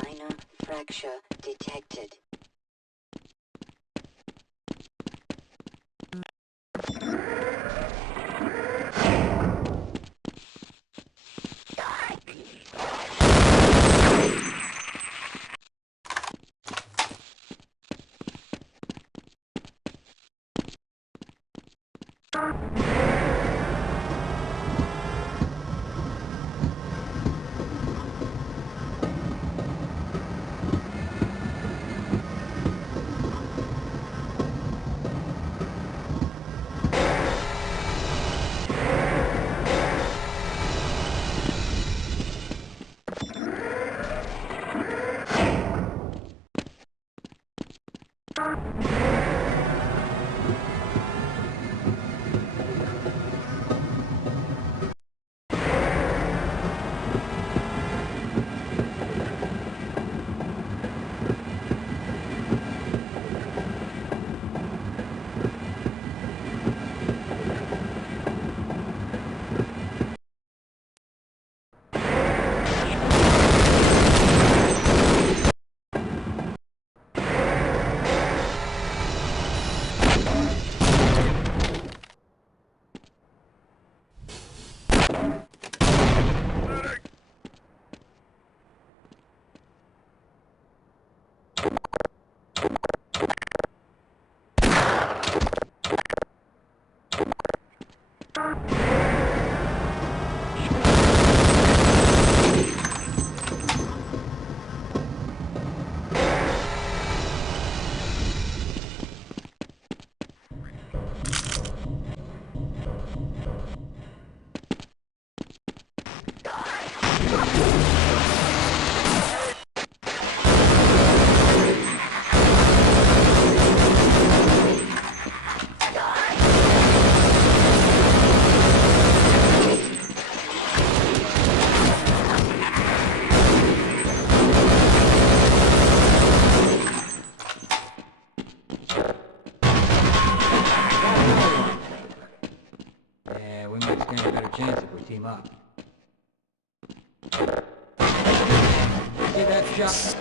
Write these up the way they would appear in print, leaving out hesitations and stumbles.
Minor fracture detected. chance if we team up. See that shot?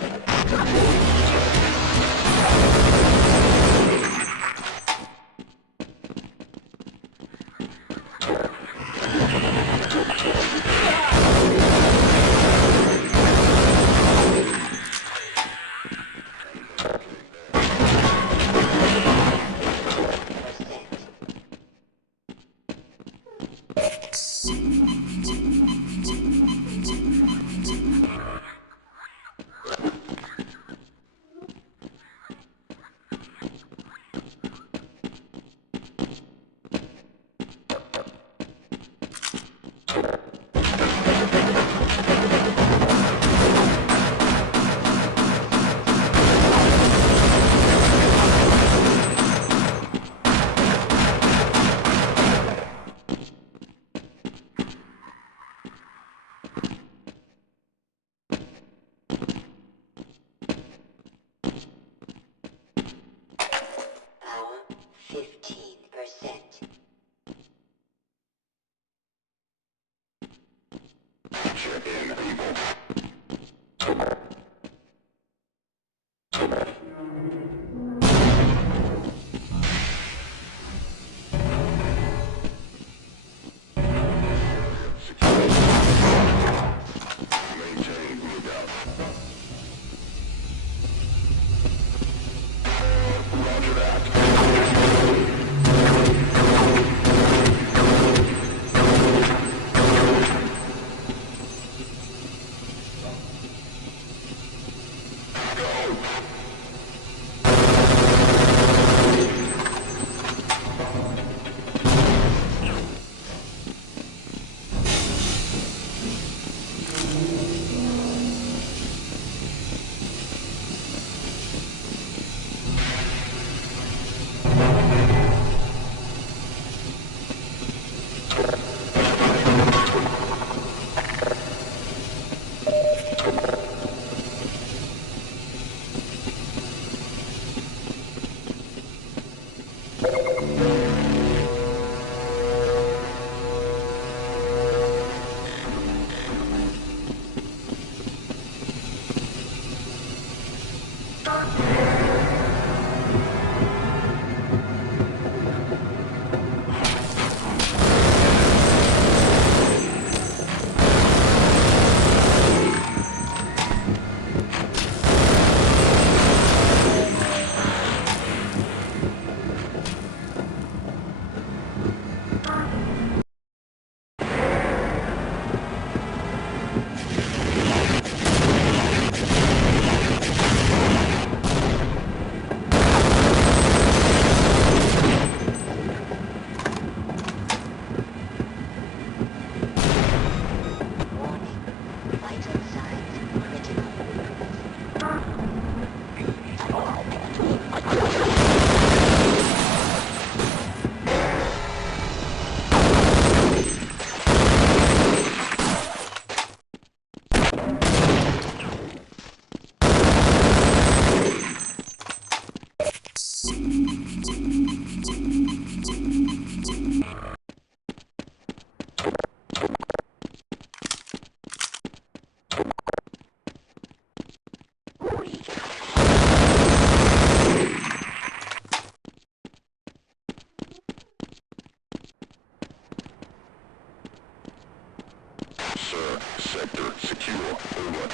Power 15%. Vital signs critical. Sir, sector secure. Over.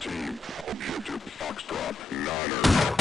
Team, objective Foxtrot, Niner.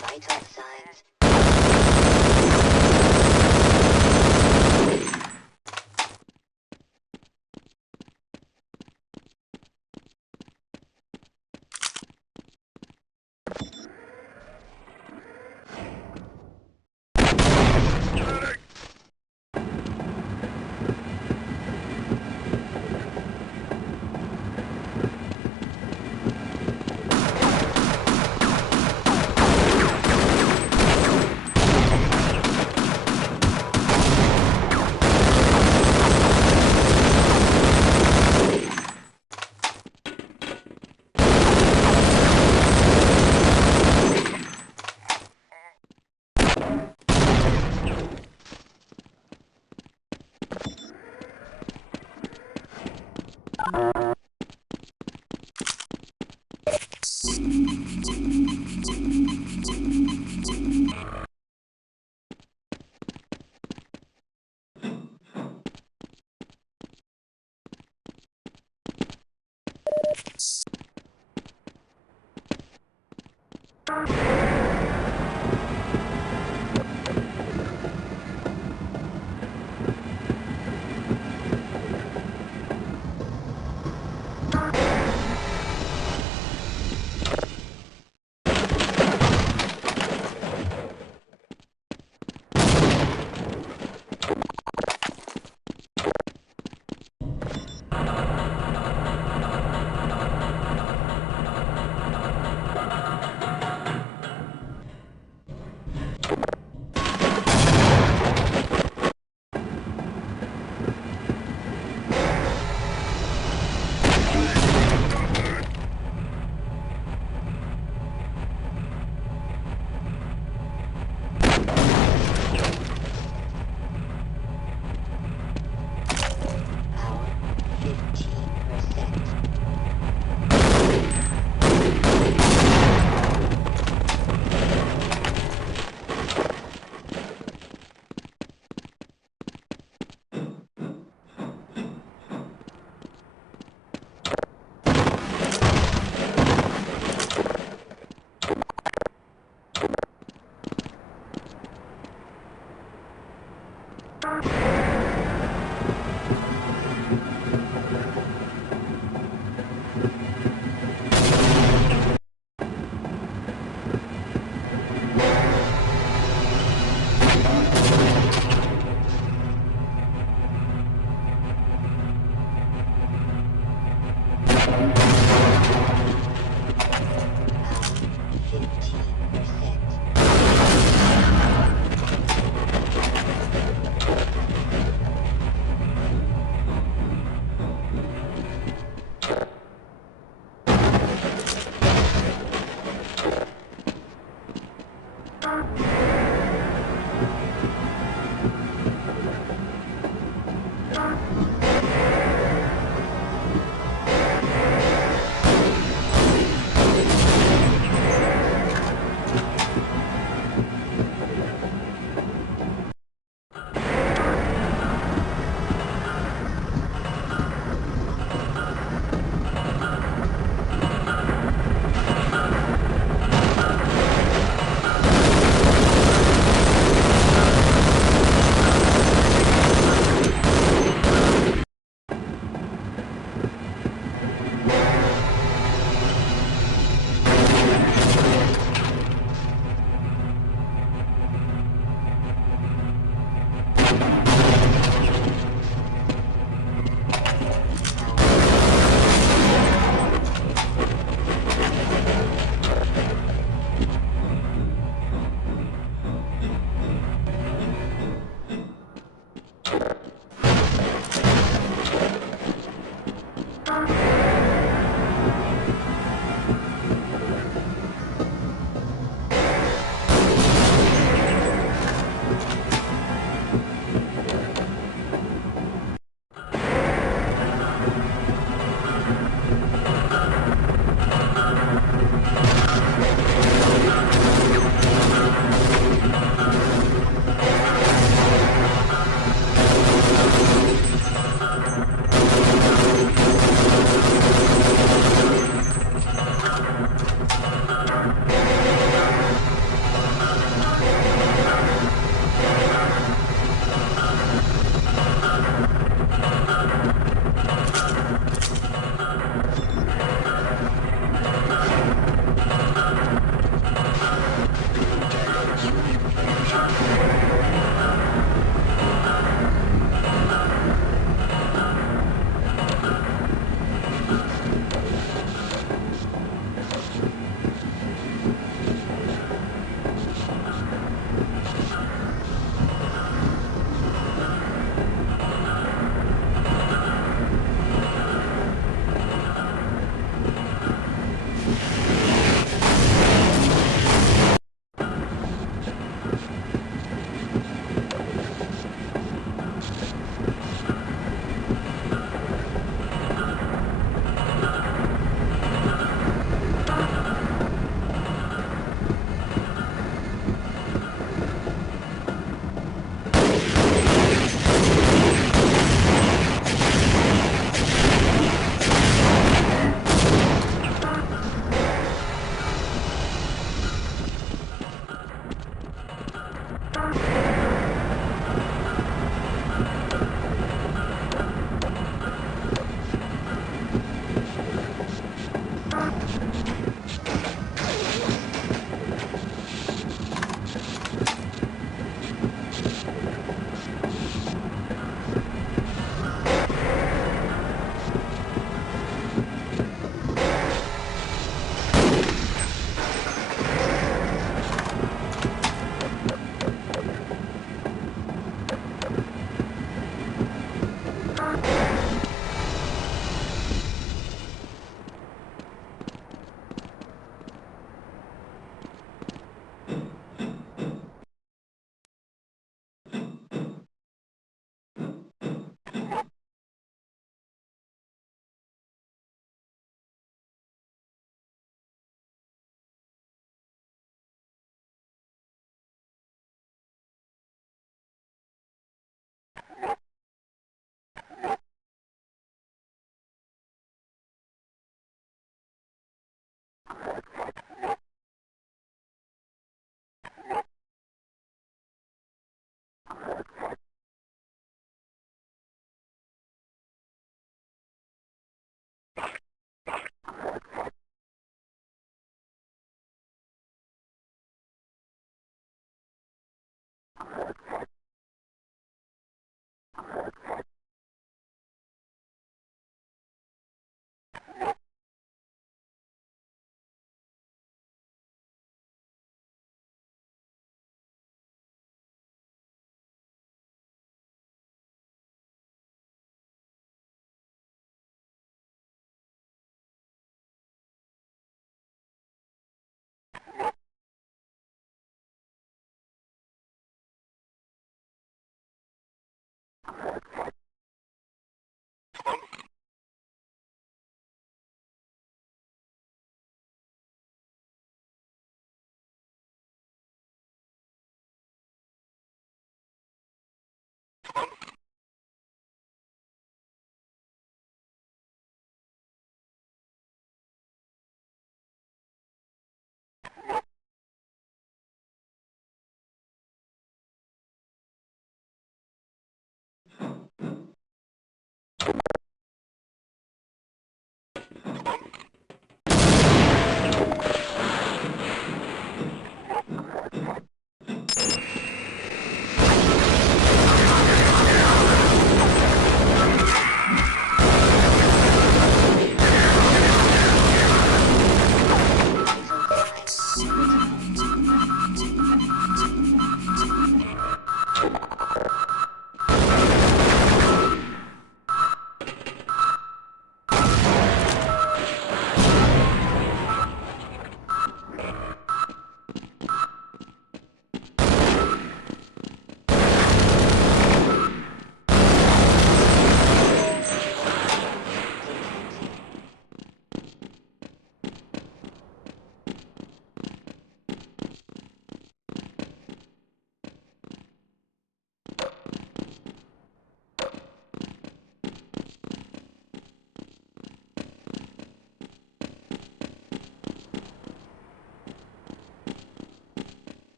Vital signs.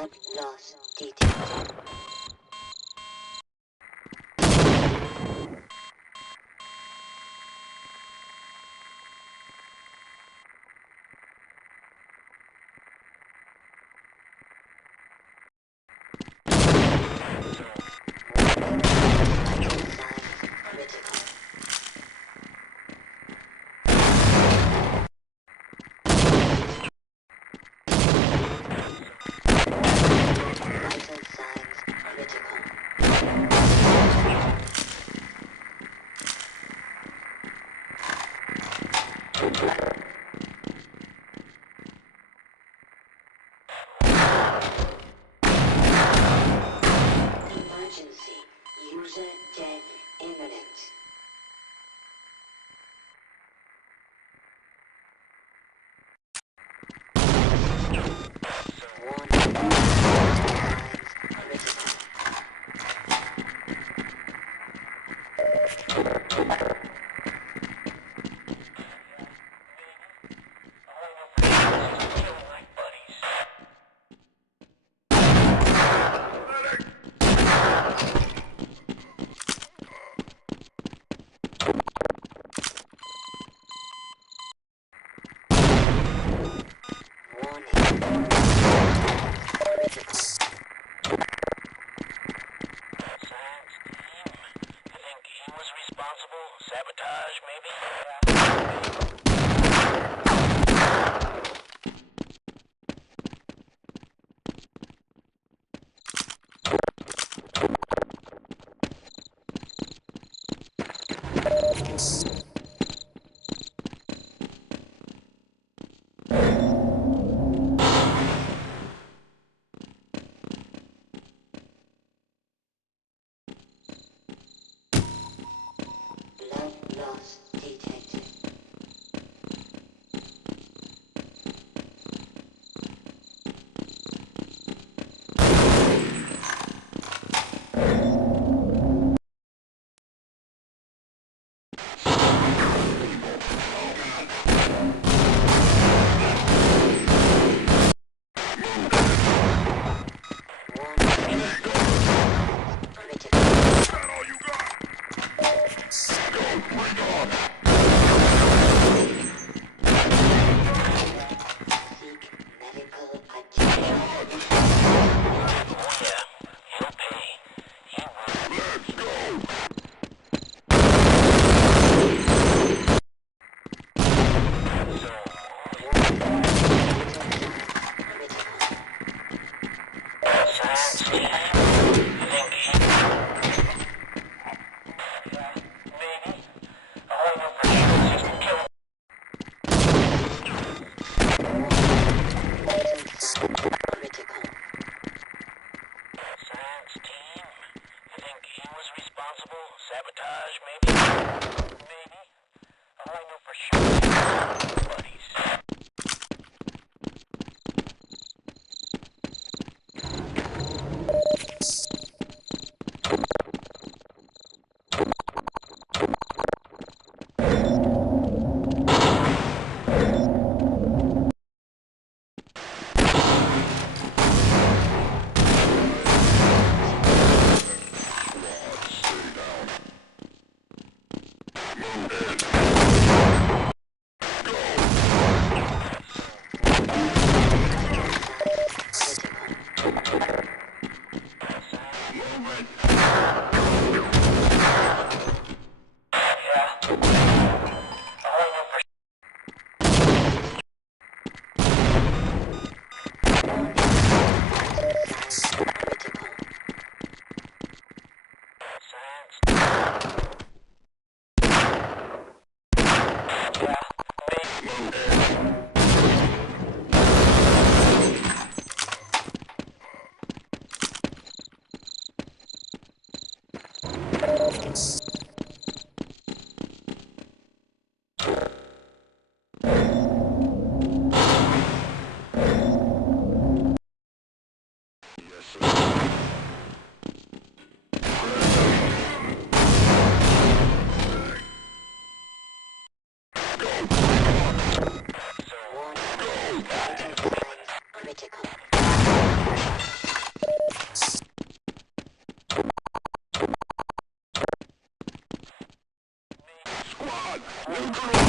Blood loss detected. Vital signs critical. Vital signs critical. Emergency. User dead imminent. Warning. Signs critical. Warning. Critical. I think he was responsible. Sabotage, maybe? Blood loss detected. Warning. Critical. That all you got? Go, bring on! Seek medical attention. Oh, yeah. He'll pay. He will. Let's go! Science team. I think he... Maybe. All I know for sure is he's been killed. Vital signs critical. Science team. I think he was responsible. Sabotage, maybe? Maybe. All I know for sure is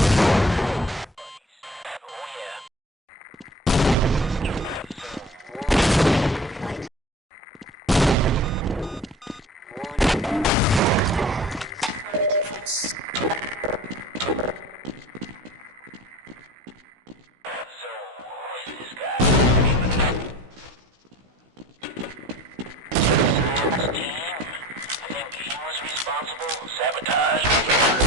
Oh yeah. So, who's this guy? Sam's team? I think he was responsible. Sabotage, maybe?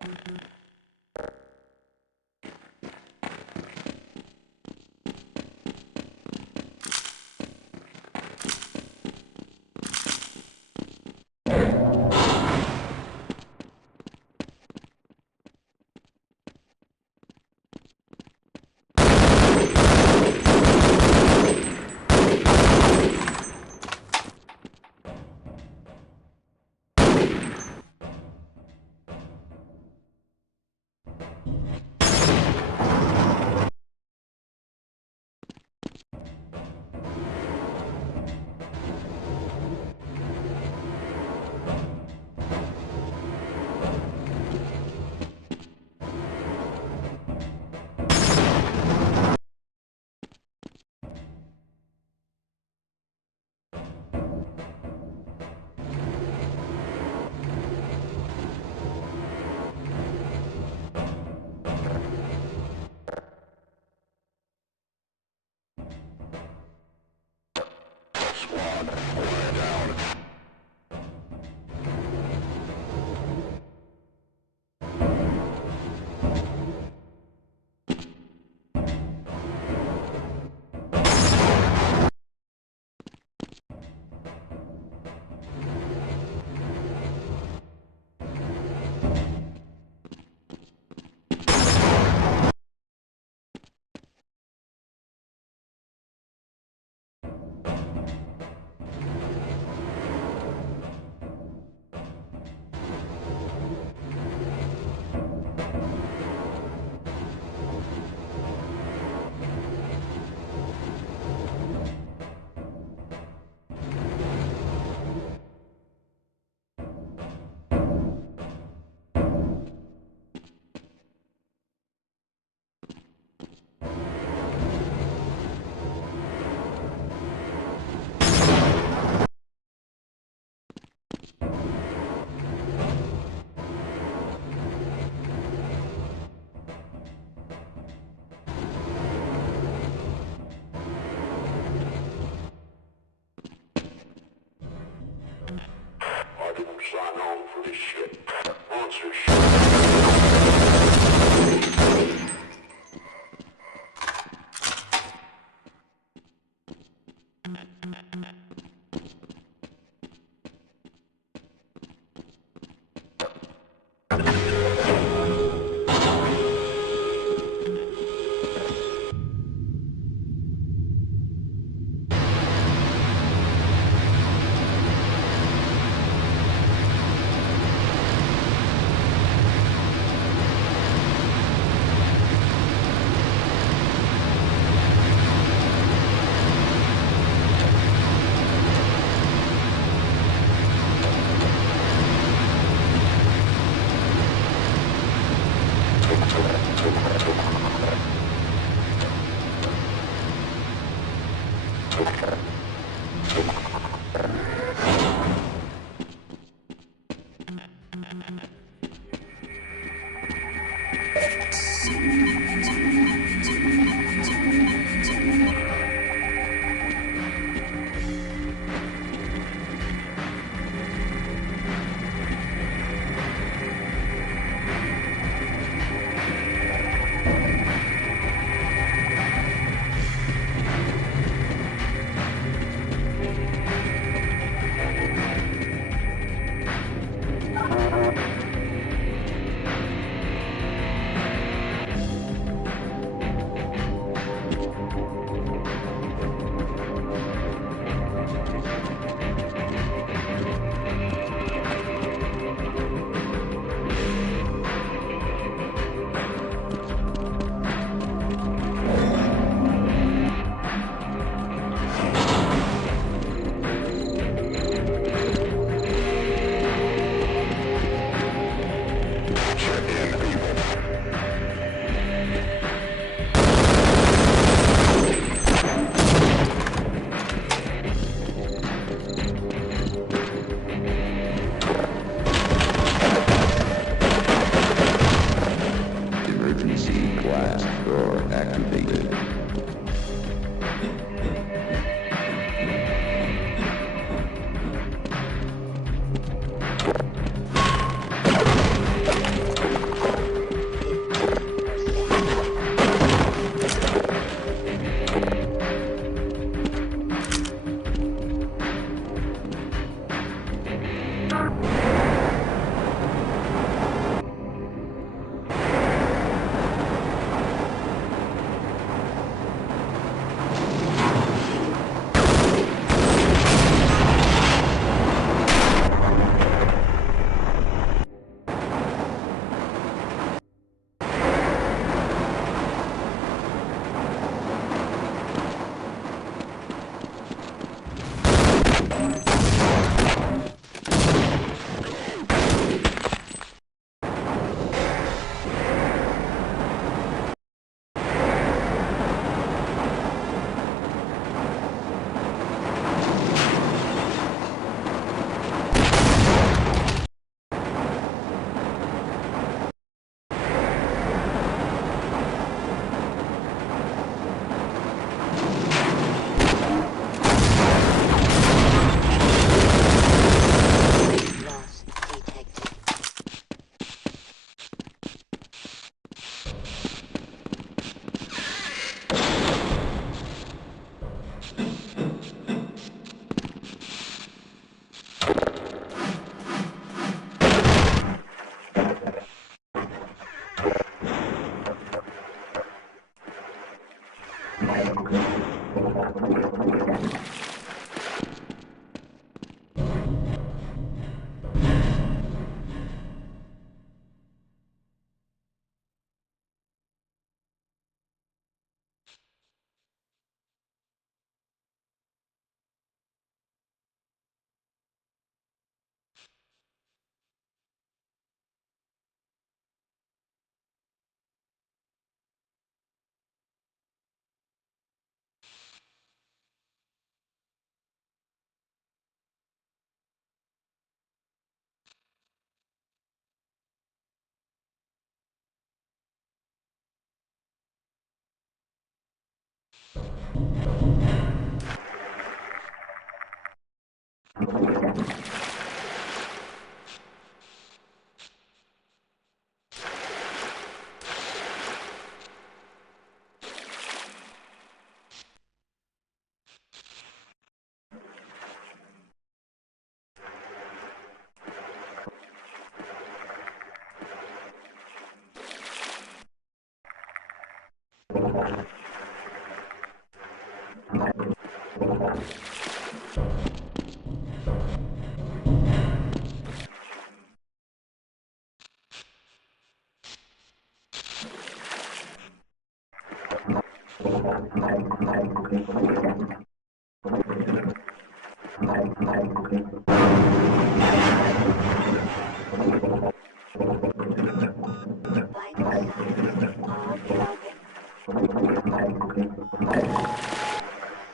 Completed. I didn't sign on for this shit. Monster shit.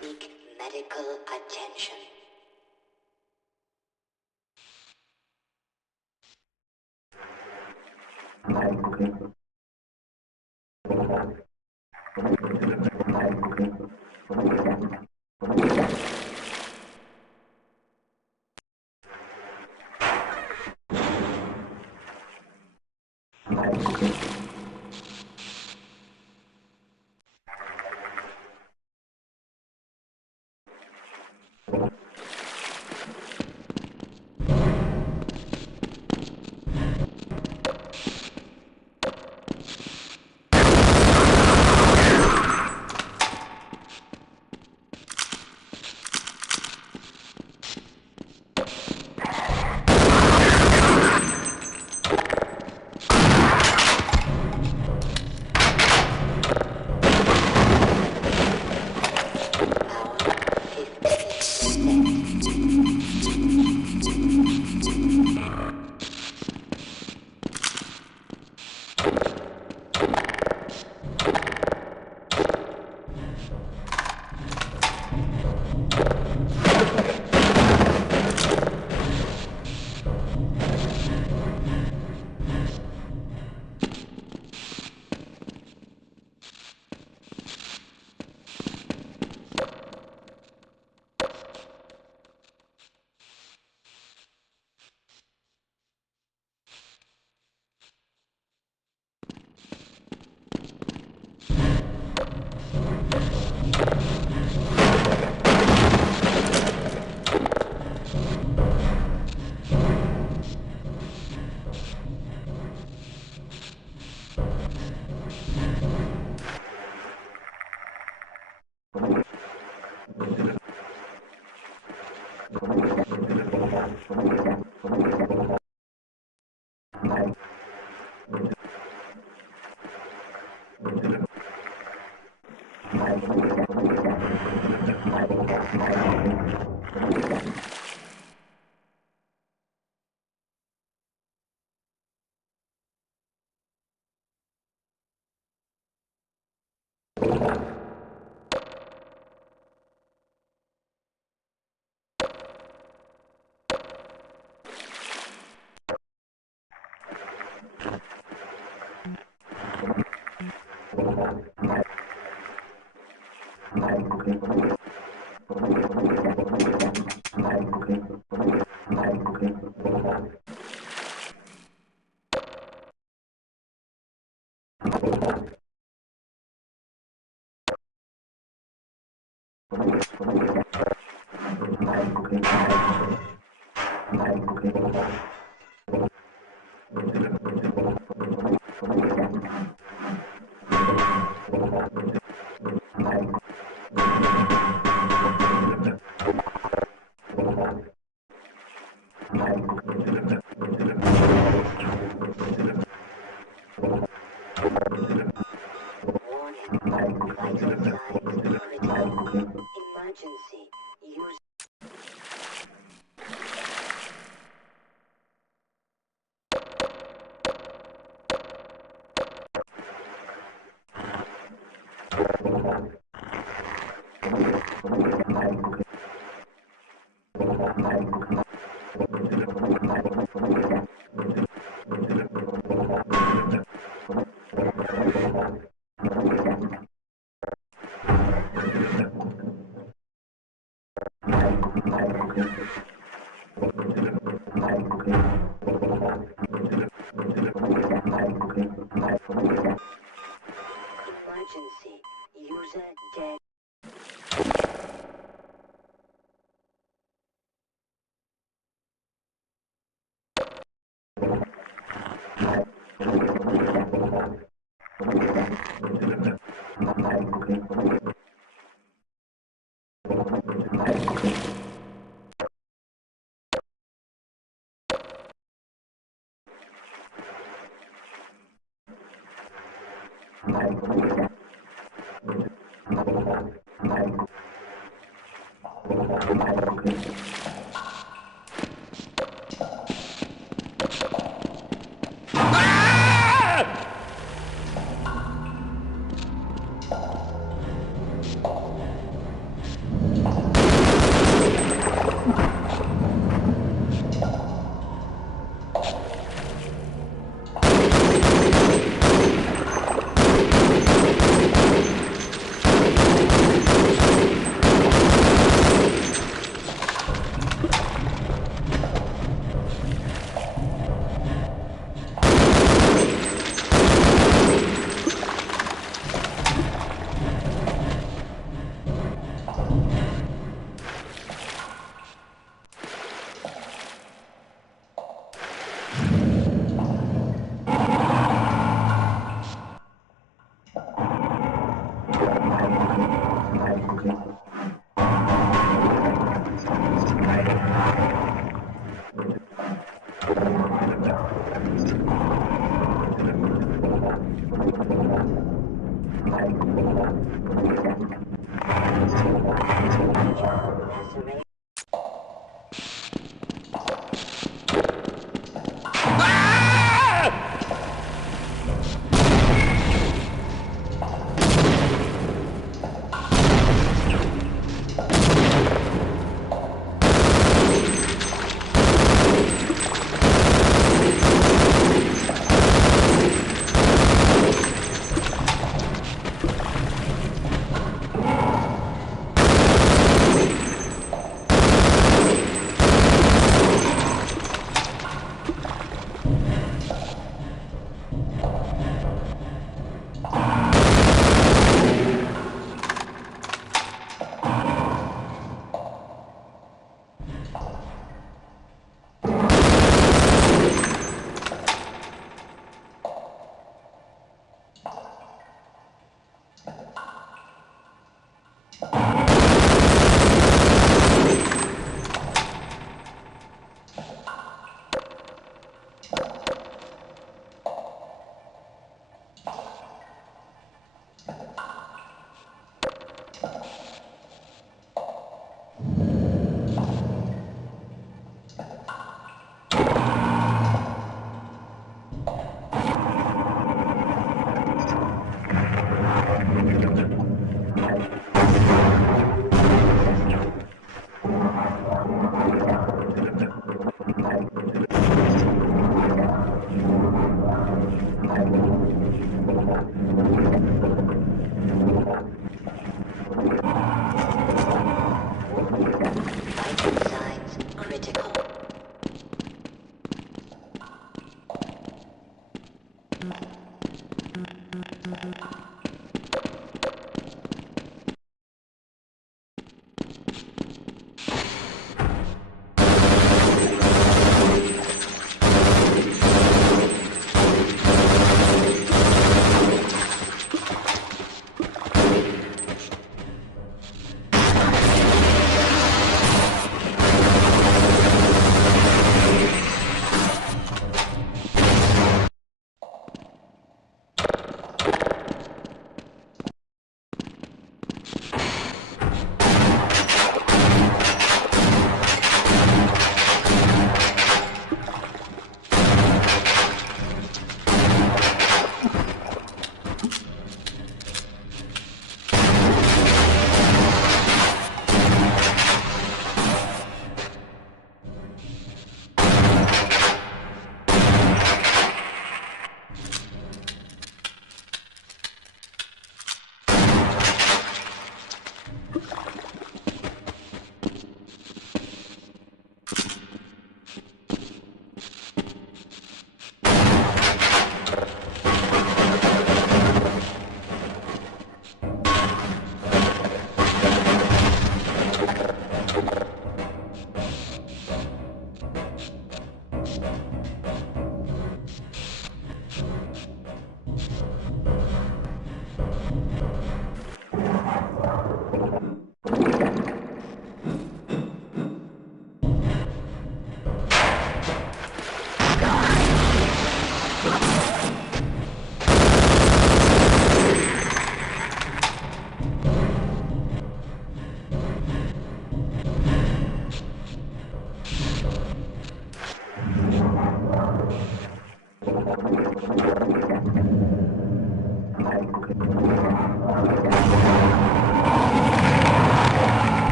Seek medical attention. Emergency. Use emergency. User dead.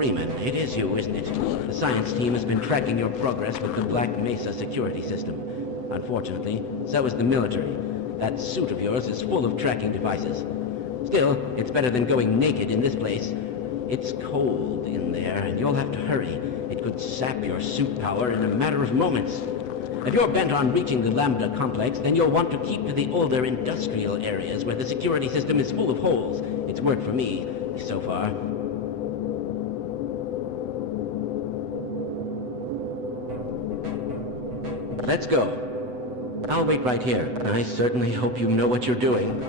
Freeman, it is you, isn't it? The science team has been tracking your progress with the Black Mesa security system. Unfortunately, so is the military. That suit of yours is full of tracking devices. Still, it's better than going naked in this place. It's cold in there, and you'll have to hurry. It could sap your suit power in a matter of moments. If you're bent on reaching the Lambda complex, then you'll want to keep to the older industrial areas where the security system is full of holes. It's worked for me, so far. Let's go. I'll wait right here. I certainly hope you know what you're doing.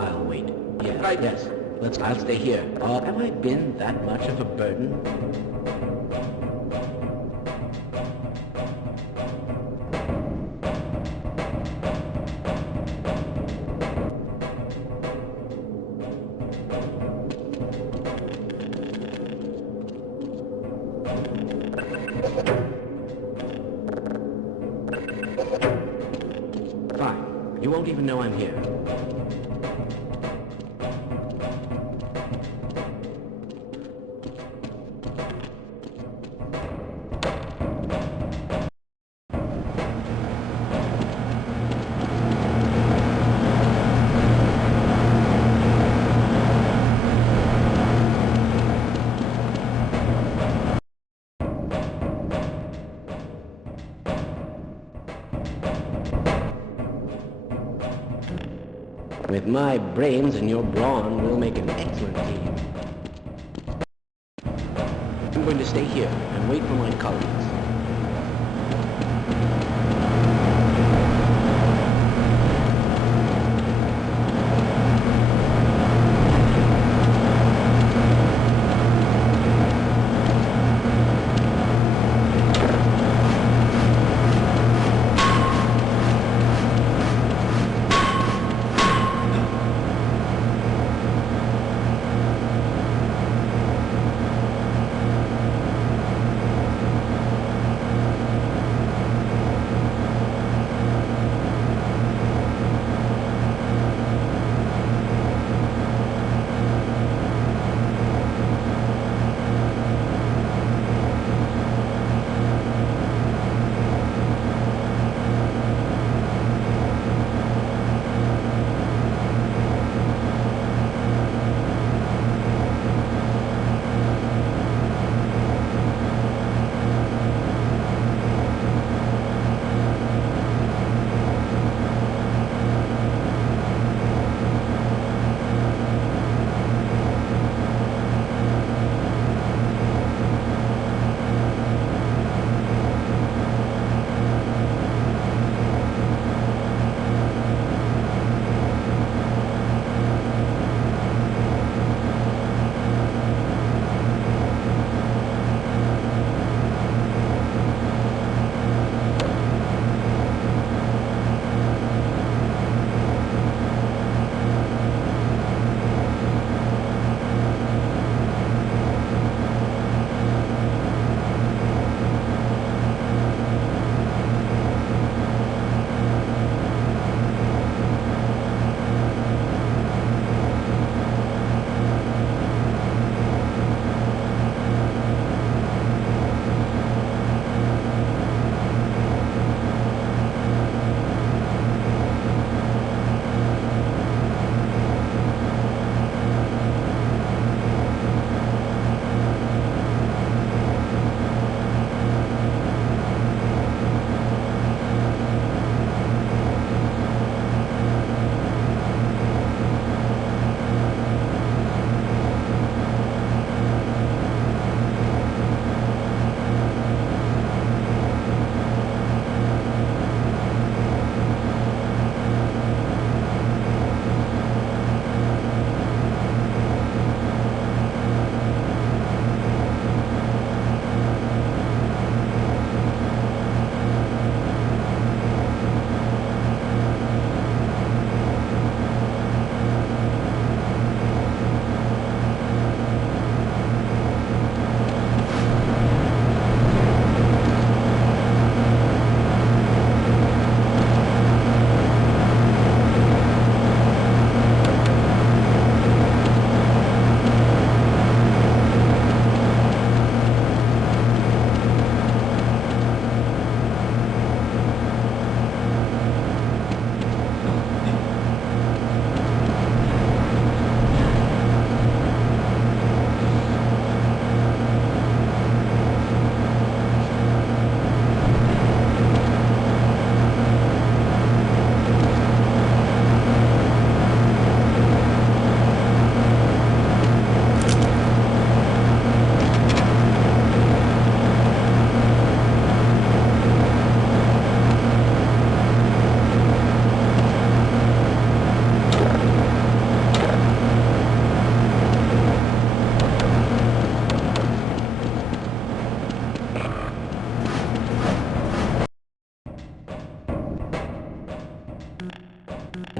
I'll wait. Yeah, right. Yes. I'll stay here. Have I been that much of a burden? Fine. You won't even know I'm here. With my brains and your brawn, we'll make an excellent team. I'm going to stay here and wait for my colleagues.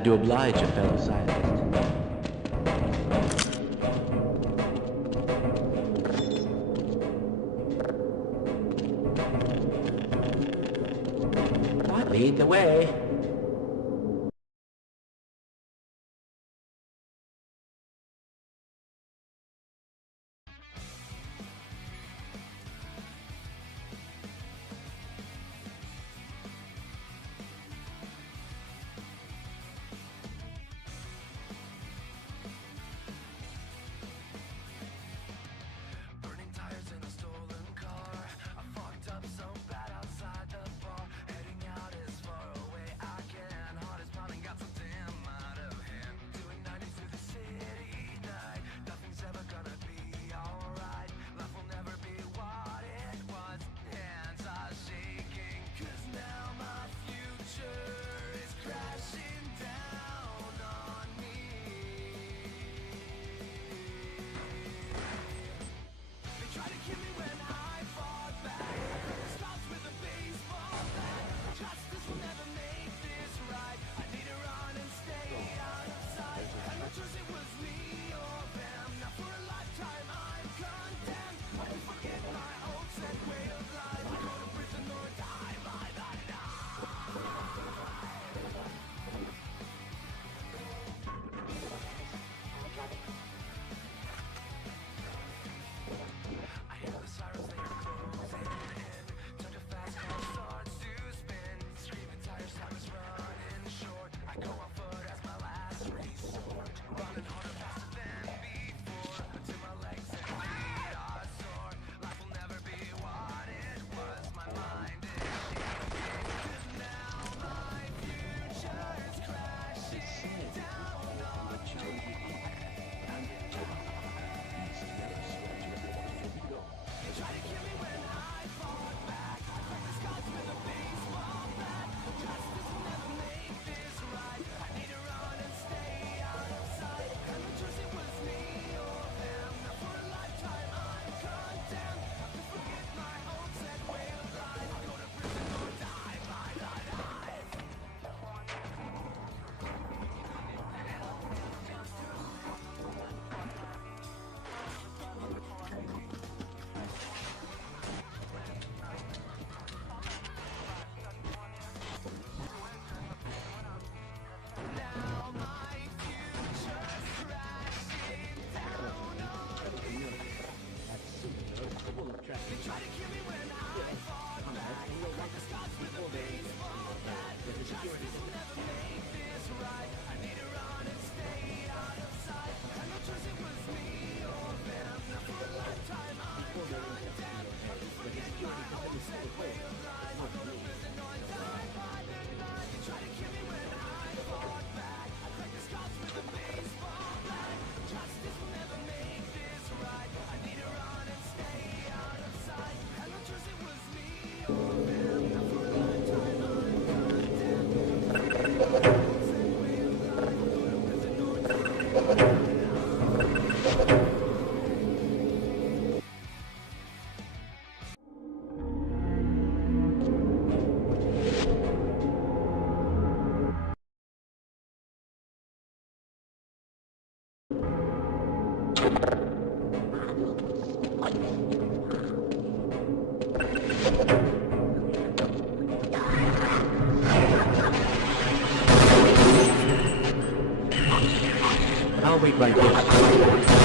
To oblige a fellow scientist. Lead the way. I'll wait right here.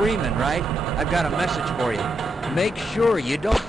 Freeman, right? I've got a message for you. Make sure you don't...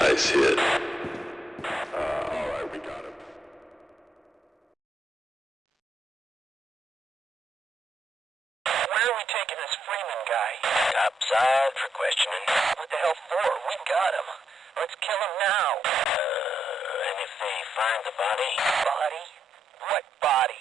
Nice hit. Alright, we got him. Where are we taking this Freeman guy? Topside for questioning. What the hell for? We got him. Let's kill him now. And if they find the body? Body? What body?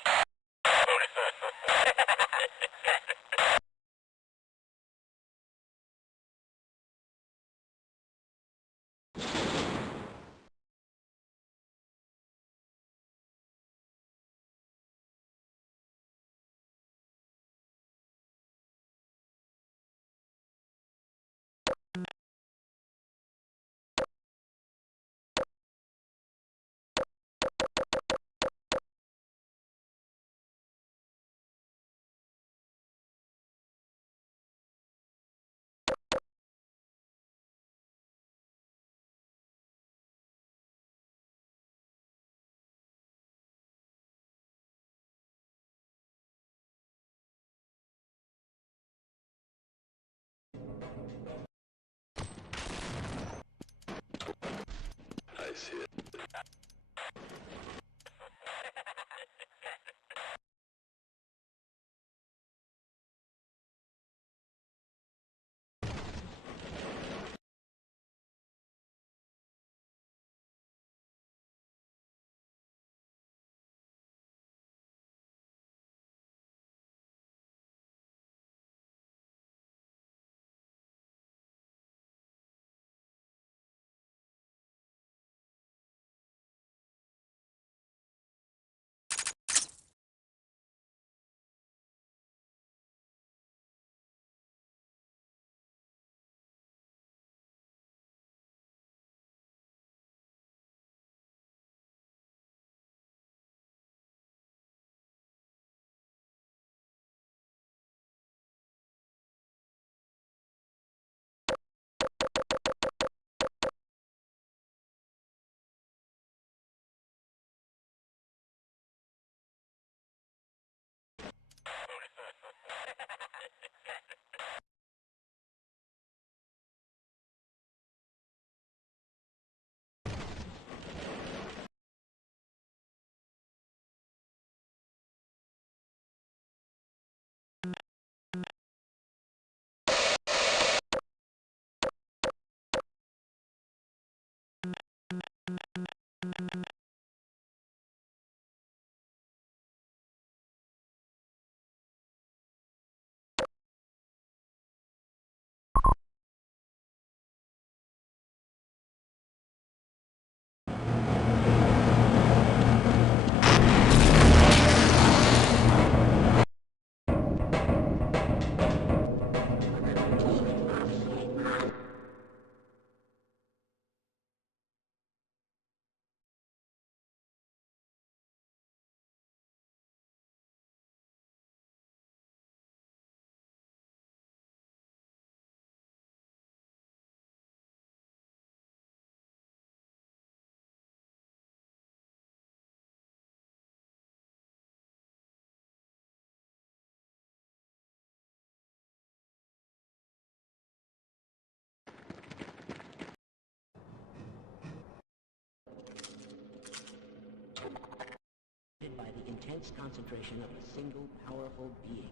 By the intense concentration of a single powerful being.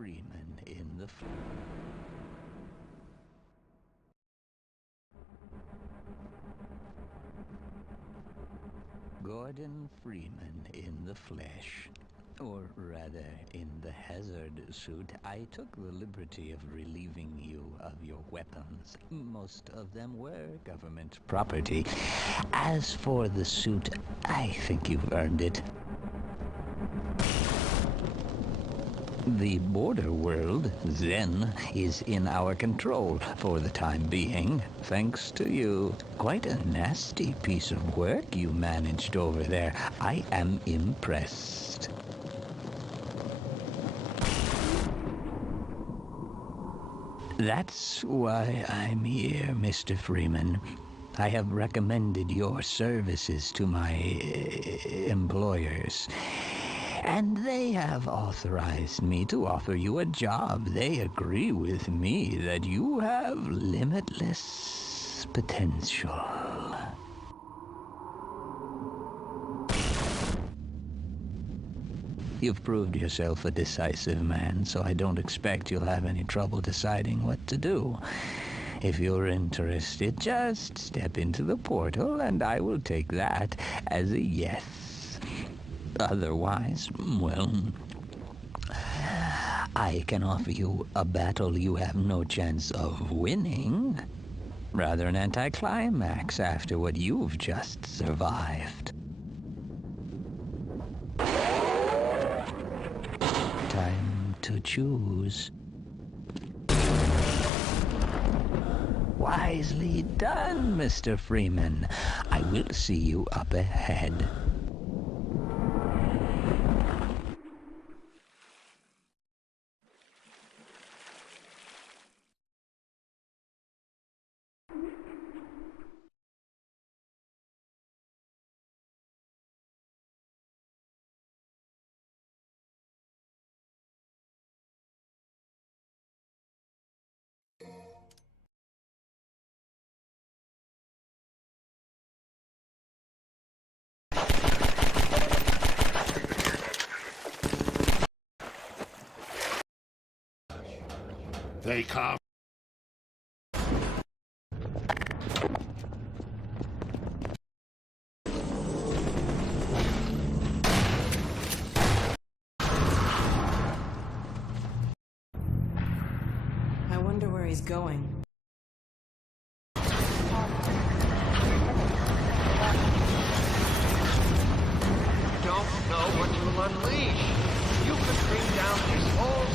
Freeman in the Gordon Freeman in the flesh. Or rather, in the hazard suit. I took the liberty of relieving you of your weapons. Most of them were government property. As for the suit, I think you've earned it. The border world, then, is in our control for the time being, thanks to you. Quite a nasty piece of work you managed over there. I am impressed. That's why I'm here, Mr. Freeman. I have recommended your services to my employers. And they have authorized me to offer you a job. They agree with me that you have limitless potential. You've proved yourself a decisive man, so I don't expect you'll have any trouble deciding what to do. If you're interested, just step into the portal, and I will take that as a yes. Otherwise, well, I can offer you a battle you have no chance of winning. Rather an anticlimax after what you've just survived. Time to choose. Wisely done, Mr. Freeman. I will see you up ahead. They come. I wonder where he's going.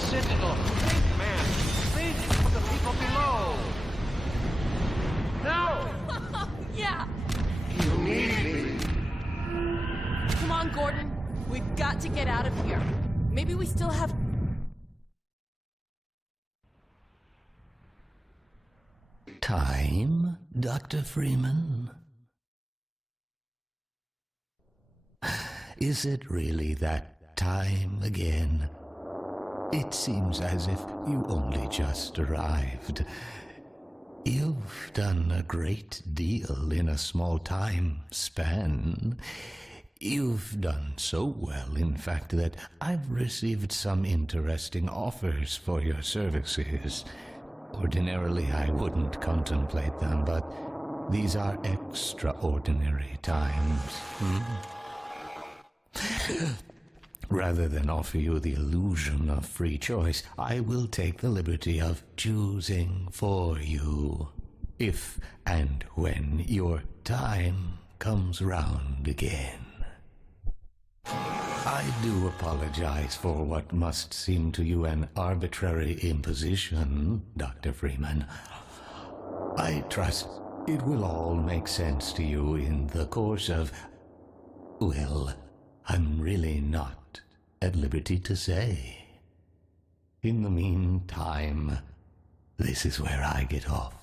Sentinel, think, man. Think of the people below. No! Yeah! You need me. Come on, Gordon. We've got to get out of here. Maybe we still have... Time, Dr. Freeman? Is it really that time again? It seems as if you only just arrived. You've done a great deal in a small time span. You've done so well, in fact, that I've received some interesting offers for your services. Ordinarily, I wouldn't contemplate them, but these are extraordinary times. Rather than offer you the illusion of free choice, I will take the liberty of choosing for you, if and when your time comes round again. I do apologize for what must seem to you an arbitrary imposition, Dr. Freeman. I trust it will all make sense to you in the course of... well, I'm really not at liberty to say. In the meantime, this is where I get off.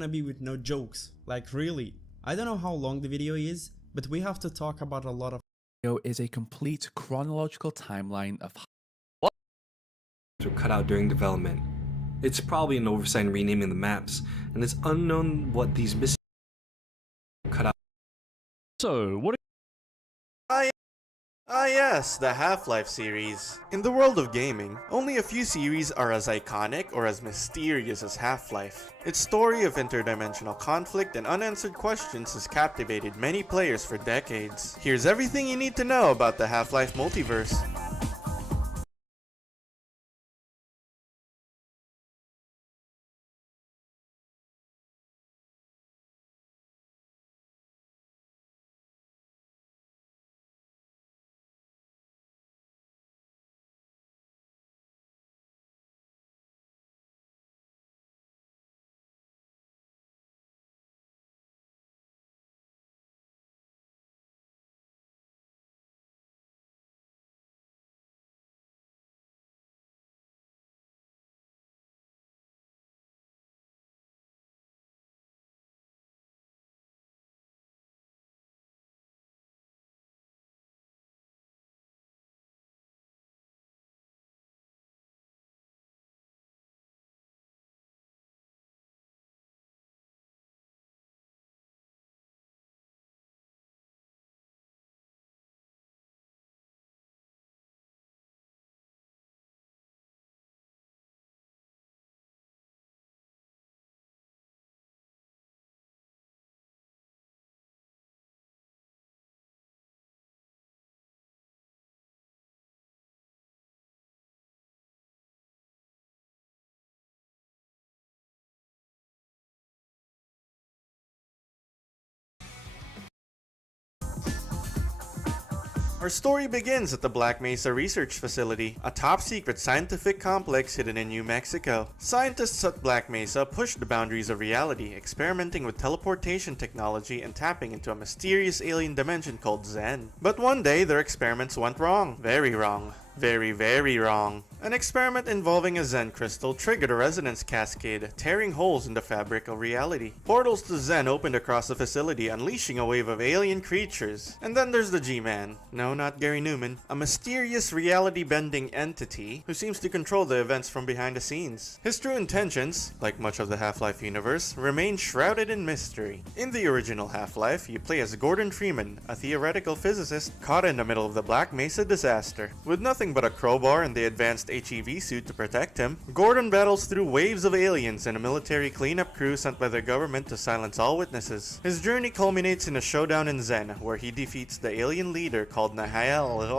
Gonna be with no jokes, like really. I don't know how long the video is, but we have to talk about a lot of... Video is a complete chronological timeline of were cut out during development. It's probably an oversight in renaming the maps, and it's unknown what these missing cut out. So, what yes, the Half-Life series. In the world of gaming, only a few series are as iconic or as mysterious as Half-Life. Its story of interdimensional conflict and unanswered questions has captivated many players for decades. Here's everything you need to know about the Half-Life multiverse. Our story begins at the Black Mesa Research Facility, a top-secret scientific complex hidden in New Mexico. Scientists at Black Mesa pushed the boundaries of reality, experimenting with teleportation technology and tapping into a mysterious alien dimension called Zen. But one day, their experiments went wrong. Very wrong. Very, very wrong. An experiment involving a Zen crystal triggered a resonance cascade, tearing holes in the fabric of reality. Portals to Zen opened across the facility, unleashing a wave of alien creatures. And then there's the G-Man. No, not Gary Newman. A mysterious reality-bending entity who seems to control the events from behind the scenes. His true intentions, like much of the Half-Life universe, remain shrouded in mystery. In the original Half-Life, you play as Gordon Freeman, a theoretical physicist caught in the middle of the Black Mesa disaster. With nothing but a crowbar and the advanced HEV suit to protect him, Gordon battles through waves of aliens and a military cleanup crew sent by the government to silence all witnesses. His journey culminates in a showdown in Zen, where he defeats the alien leader called Nyalan,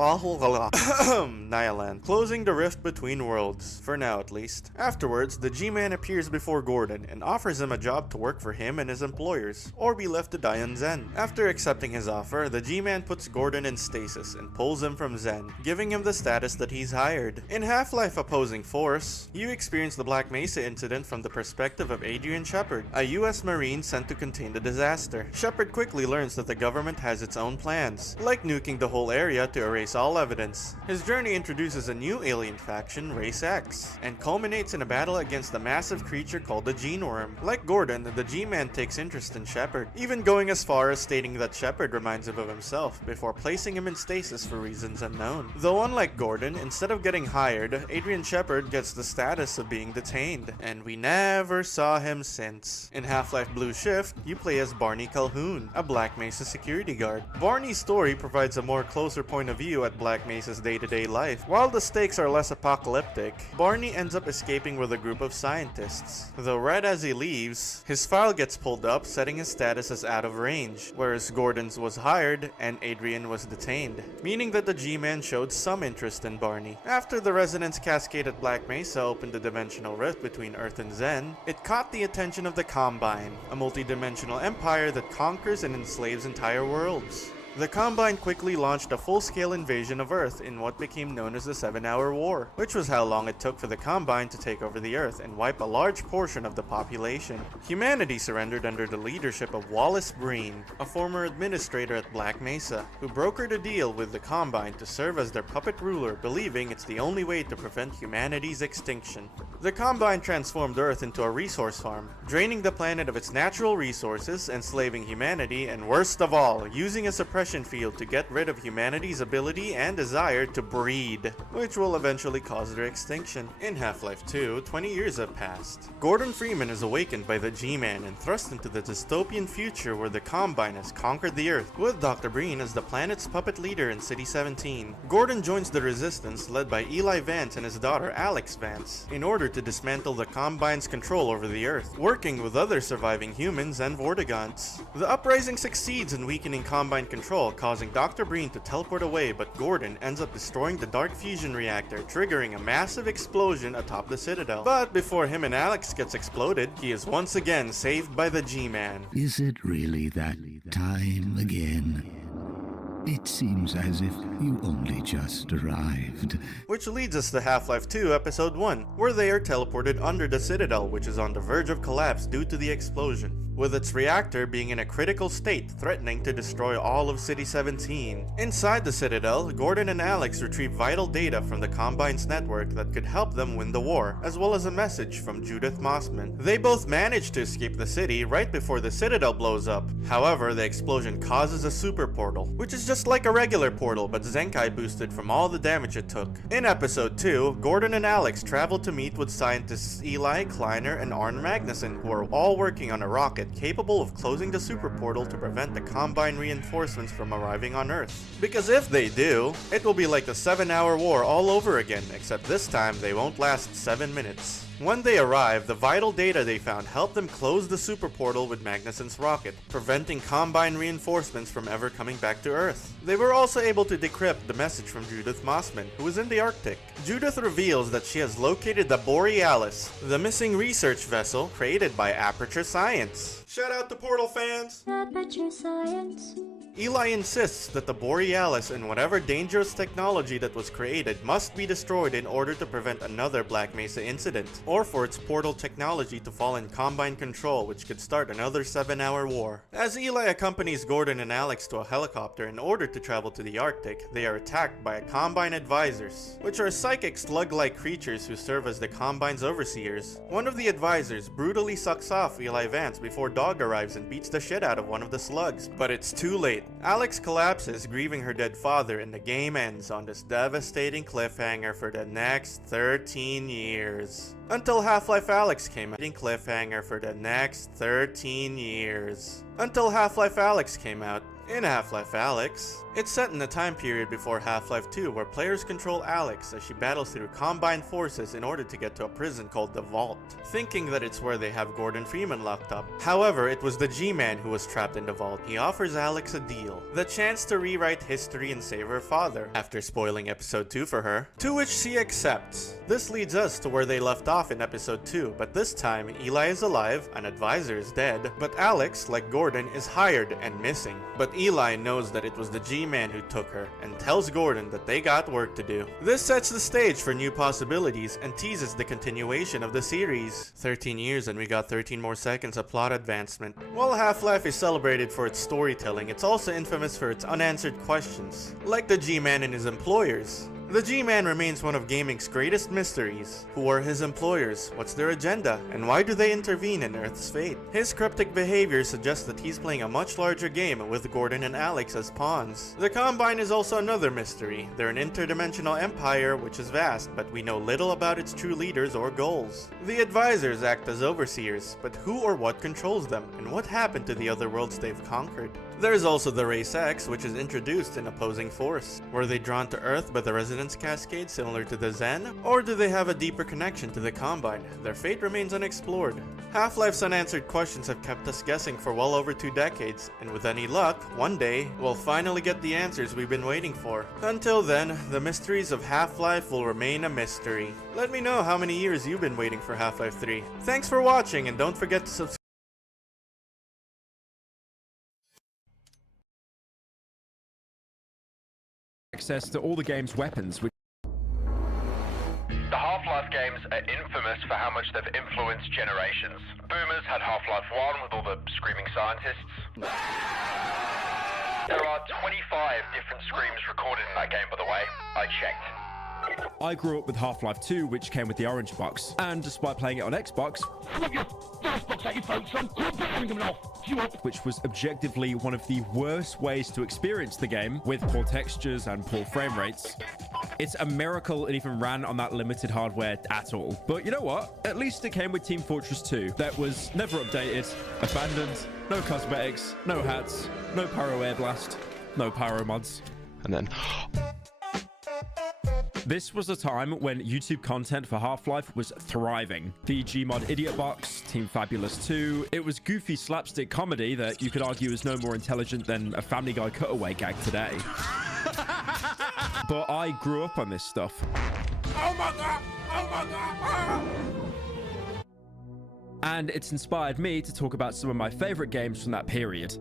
closing the rift between worlds, for now at least. Afterwards, the G-Man appears before Gordon and offers him a job to work for him and his employers, or be left to die on Zen. After accepting his offer, the G-Man puts Gordon in stasis and pulls him from Zen, giving him the status that he's hired. In Half-Life Opposing Force, you experience the Black Mesa incident from the perspective of Adrian Shepard, a US Marine sent to contain the disaster. Shepard quickly learns that the government has its own plans, like nuking the whole area to erase all evidence. His journey introduces a new alien faction, Race X, and culminates in a battle against a massive creature called the Gene Worm. Like Gordon, the G-Man takes interest in Shepard, even going as far as stating that Shepard reminds him of himself before placing him in stasis for reasons unknown. Though unlike Gordon, instead of getting hired, Adrian Shepard gets the status of being detained, and we never saw him since. In Half-Life Blue Shift, you play as Barney Calhoun, a Black Mesa security guard. Barney's story provides a more closer point of view at Black Mesa's day-to-day life. While the stakes are less apocalyptic, Barney ends up escaping with a group of scientists. Though right as he leaves, his file gets pulled up, setting his status as out of range, whereas Gordon's was hired and Adrian was detained, meaning that the G-Man showed some interest in Barney. After the resonance cascade at Black Mesa opened the dimensional rift between Earth and Zen, it caught the attention of the Combine, a multi-dimensional empire that conquers and enslaves entire worlds. The Combine quickly launched a full-scale invasion of Earth in what became known as the 7-Hour War, which was how long it took for the Combine to take over the Earth and wipe a large portion of the population. Humanity surrendered under the leadership of Wallace Breen, a former administrator at Black Mesa, who brokered a deal with the Combine to serve as their puppet ruler, believing it's the only way to prevent humanity's extinction. The Combine transformed Earth into a resource farm, draining the planet of its natural resources, enslaving humanity, and worst of all, using a suppression field to get rid of humanity's ability and desire to breed, which will eventually cause their extinction. In Half-Life 2, 20 years have passed. Gordon Freeman is awakened by the G-Man and thrust into the dystopian future where the Combine has conquered the Earth, with Dr. Breen as the planet's puppet leader in City 17. Gordon joins the Resistance, led by Eli Vance and his daughter Alex Vance, in order to dismantle the Combine's control over the Earth, working with other surviving humans and Vortigaunts. The uprising succeeds in weakening Combine control, causing Dr. Breen to teleport away, but Gordon ends up destroying the Dark Fusion Reactor, triggering a massive explosion atop the Citadel. But before him and Alex gets exploded, he is once again saved by the G-Man. Is it really that time again? It seems as if you only just arrived. Which leads us to Half-Life 2 Episode 1, where they are teleported under the Citadel, which is on the verge of collapse due to the explosion, with its reactor being in a critical state, threatening to destroy all of City 17. Inside the Citadel, Gordon and Alex retrieve vital data from the Combine's network that could help them win the war, as well as a message from Judith Mossman. They both manage to escape the city right before the Citadel blows up. However, the explosion causes a super portal, which is just like a regular portal but Zenkai boosted from all the damage it took. In Episode 2, Gordon and Alex travel to meet with scientists Eli, Kleiner, and Arne Magnuson, who are all working on a rocket capable of closing the super portal to prevent the Combine reinforcements from arriving on Earth. Because if they do, it will be like the 7-Hour War all over again, except this time they won't last 7 minutes. When they arrive, the vital data they found helped them close the super portal with Magnuson's rocket, preventing Combine reinforcements from ever coming back to Earth. They were also able to decrypt the message from Judith Mossman, who is in the Arctic. Judith reveals that she has located the Borealis, the missing research vessel created by Aperture Science. Shout out to Portal fans! Aperture Science. Eli insists that the Borealis and whatever dangerous technology that was created must be destroyed in order to prevent another Black Mesa incident, or for its portal technology to fall in Combine control, which could start another 7-hour war. As Eli accompanies Gordon and Alex to a helicopter in order to travel to the Arctic, they are attacked by Combine advisors, which are psychic slug-like creatures who serve as the Combine's overseers. One of the advisors brutally sucks off Eli Vance before Dog arrives and beats the shit out of one of the slugs, but it's too late. Alex collapses, grieving her dead father, and the game ends on this devastating cliffhanger for the next 13 years. Until Half-Life Alyx came out. Cliffhanger for the next 13 years. Until Half-Life Alyx came out. In Half-Life Alyx, it's set in the time period before Half-Life 2 where players control Alex as she battles through Combine forces in order to get to a prison called the Vault, thinking that it's where they have Gordon Freeman locked up. However, it was the G-Man who was trapped in the Vault. He offers Alex a deal, the chance to rewrite history and save her father, after spoiling episode 2 for her, to which she accepts. This leads us to where they left off in episode 2, but this time Eli is alive, an advisor is dead, but Alex, like Gordon, is hired and missing. But Eli knows that it was the G-Man who took her, and tells Gordon that they got work to do. This sets the stage for new possibilities, and teases the continuation of the series. 13 years and we got 13 more seconds of plot advancement. While Half-Life is celebrated for its storytelling, it's also infamous for its unanswered questions, like the G-Man and his employers. The G-Man remains one of gaming's greatest mysteries. Who are his employers? What's their agenda? And why do they intervene in Earth's fate? His cryptic behavior suggests that he's playing a much larger game with Gordon and Alex as pawns. The Combine is also another mystery. They're an interdimensional empire which is vast, but we know little about its true leaders or goals. The advisors act as overseers, but who or what controls them? And what happened to the other worlds they've conquered? There's also the Race X, which is introduced in Opposing Force. Were they drawn to Earth by the Resonance Cascade similar to the Zen? Or do they have a deeper connection to the Combine? Their fate remains unexplored. Half-Life's unanswered questions have kept us guessing for well over 2 decades, and with any luck, one day, we'll finally get the answers we've been waiting for. Until then, the mysteries of Half-Life will remain a mystery. Let me know how many years you've been waiting for Half-Life 3. Thanks for watching, and don't forget to subscribe. Access to all the game's weapons. The Half-Life games are infamous for how much they've influenced generations. Boomers had Half-Life 1 with all the screaming scientists. There are 25 different screams recorded in that game, by the way. I checked. I grew up with Half-Life 2, which came with the orange box, and despite playing it on Xbox, which was objectively one of the worst ways to experience the game, with poor textures and poor frame rates, it's a miracle it even ran on that limited hardware at all. But you know what? At least it came with Team Fortress 2, that was never updated, abandoned, no cosmetics, no hats, no pyro air blast, no pyro mods. And then this was a time when YouTube content for Half-Life was thriving. The Gmod Idiot Box, Team Fabulous 2, it was goofy slapstick comedy that you could argue is no more intelligent than a Family Guy cutaway gag today. But I grew up on this stuff. Oh my god! Oh my god! And it's inspired me to talk about some of my favorite games from that period.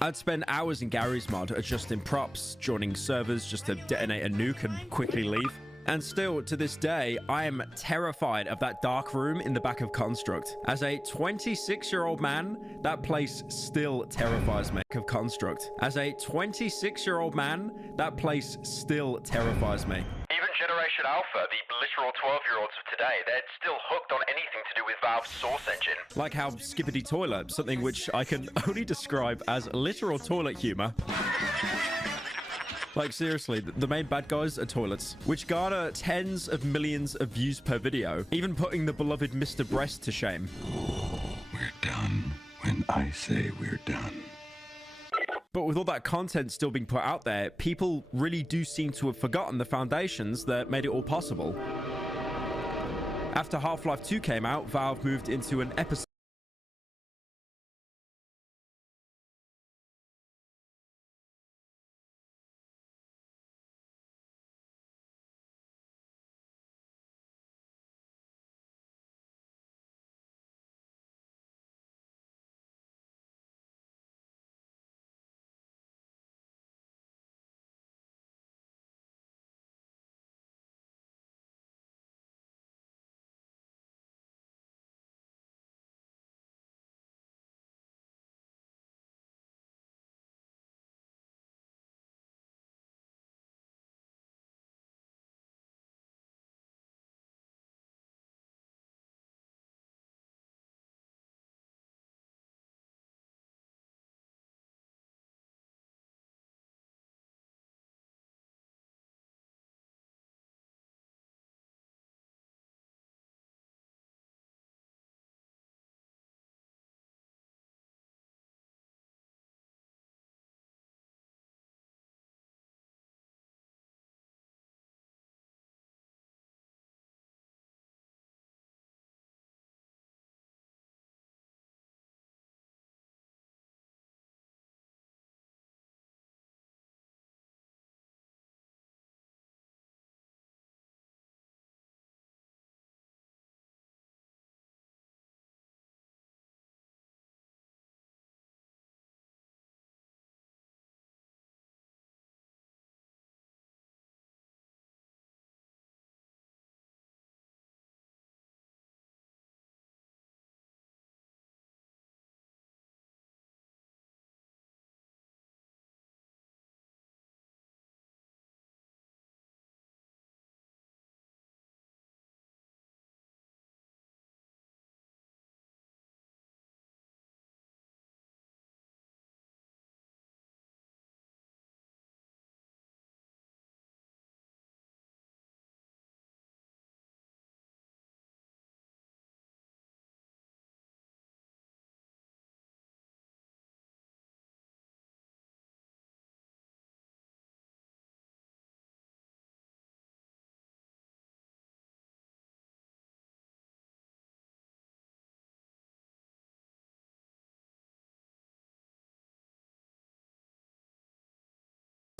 I'd spend hours in Garry's Mod adjusting props, joining servers just to detonate a nuke and quickly leave. And still, to this day, I am terrified of that dark room in the back of Construct. As a 26-year-old man, that place still terrifies me. Of Construct. As a 26-year-old man, that place still terrifies me. Even Generation Alpha, the literal 12-year-olds of today, they're still hooked on anything to do with Valve's Source engine. Like how Skippity Toilet, something which I can only describe as literal toilet humor. Like, seriously, the main bad guys are toilets, which garner tens of millions of views per video, even putting the beloved Mr. Breast to shame. We're done when I say we're done. But with all that content still being put out there, people really do seem to have forgotten the foundations that made it all possible. After Half-Life 2 came out, Valve moved into an episode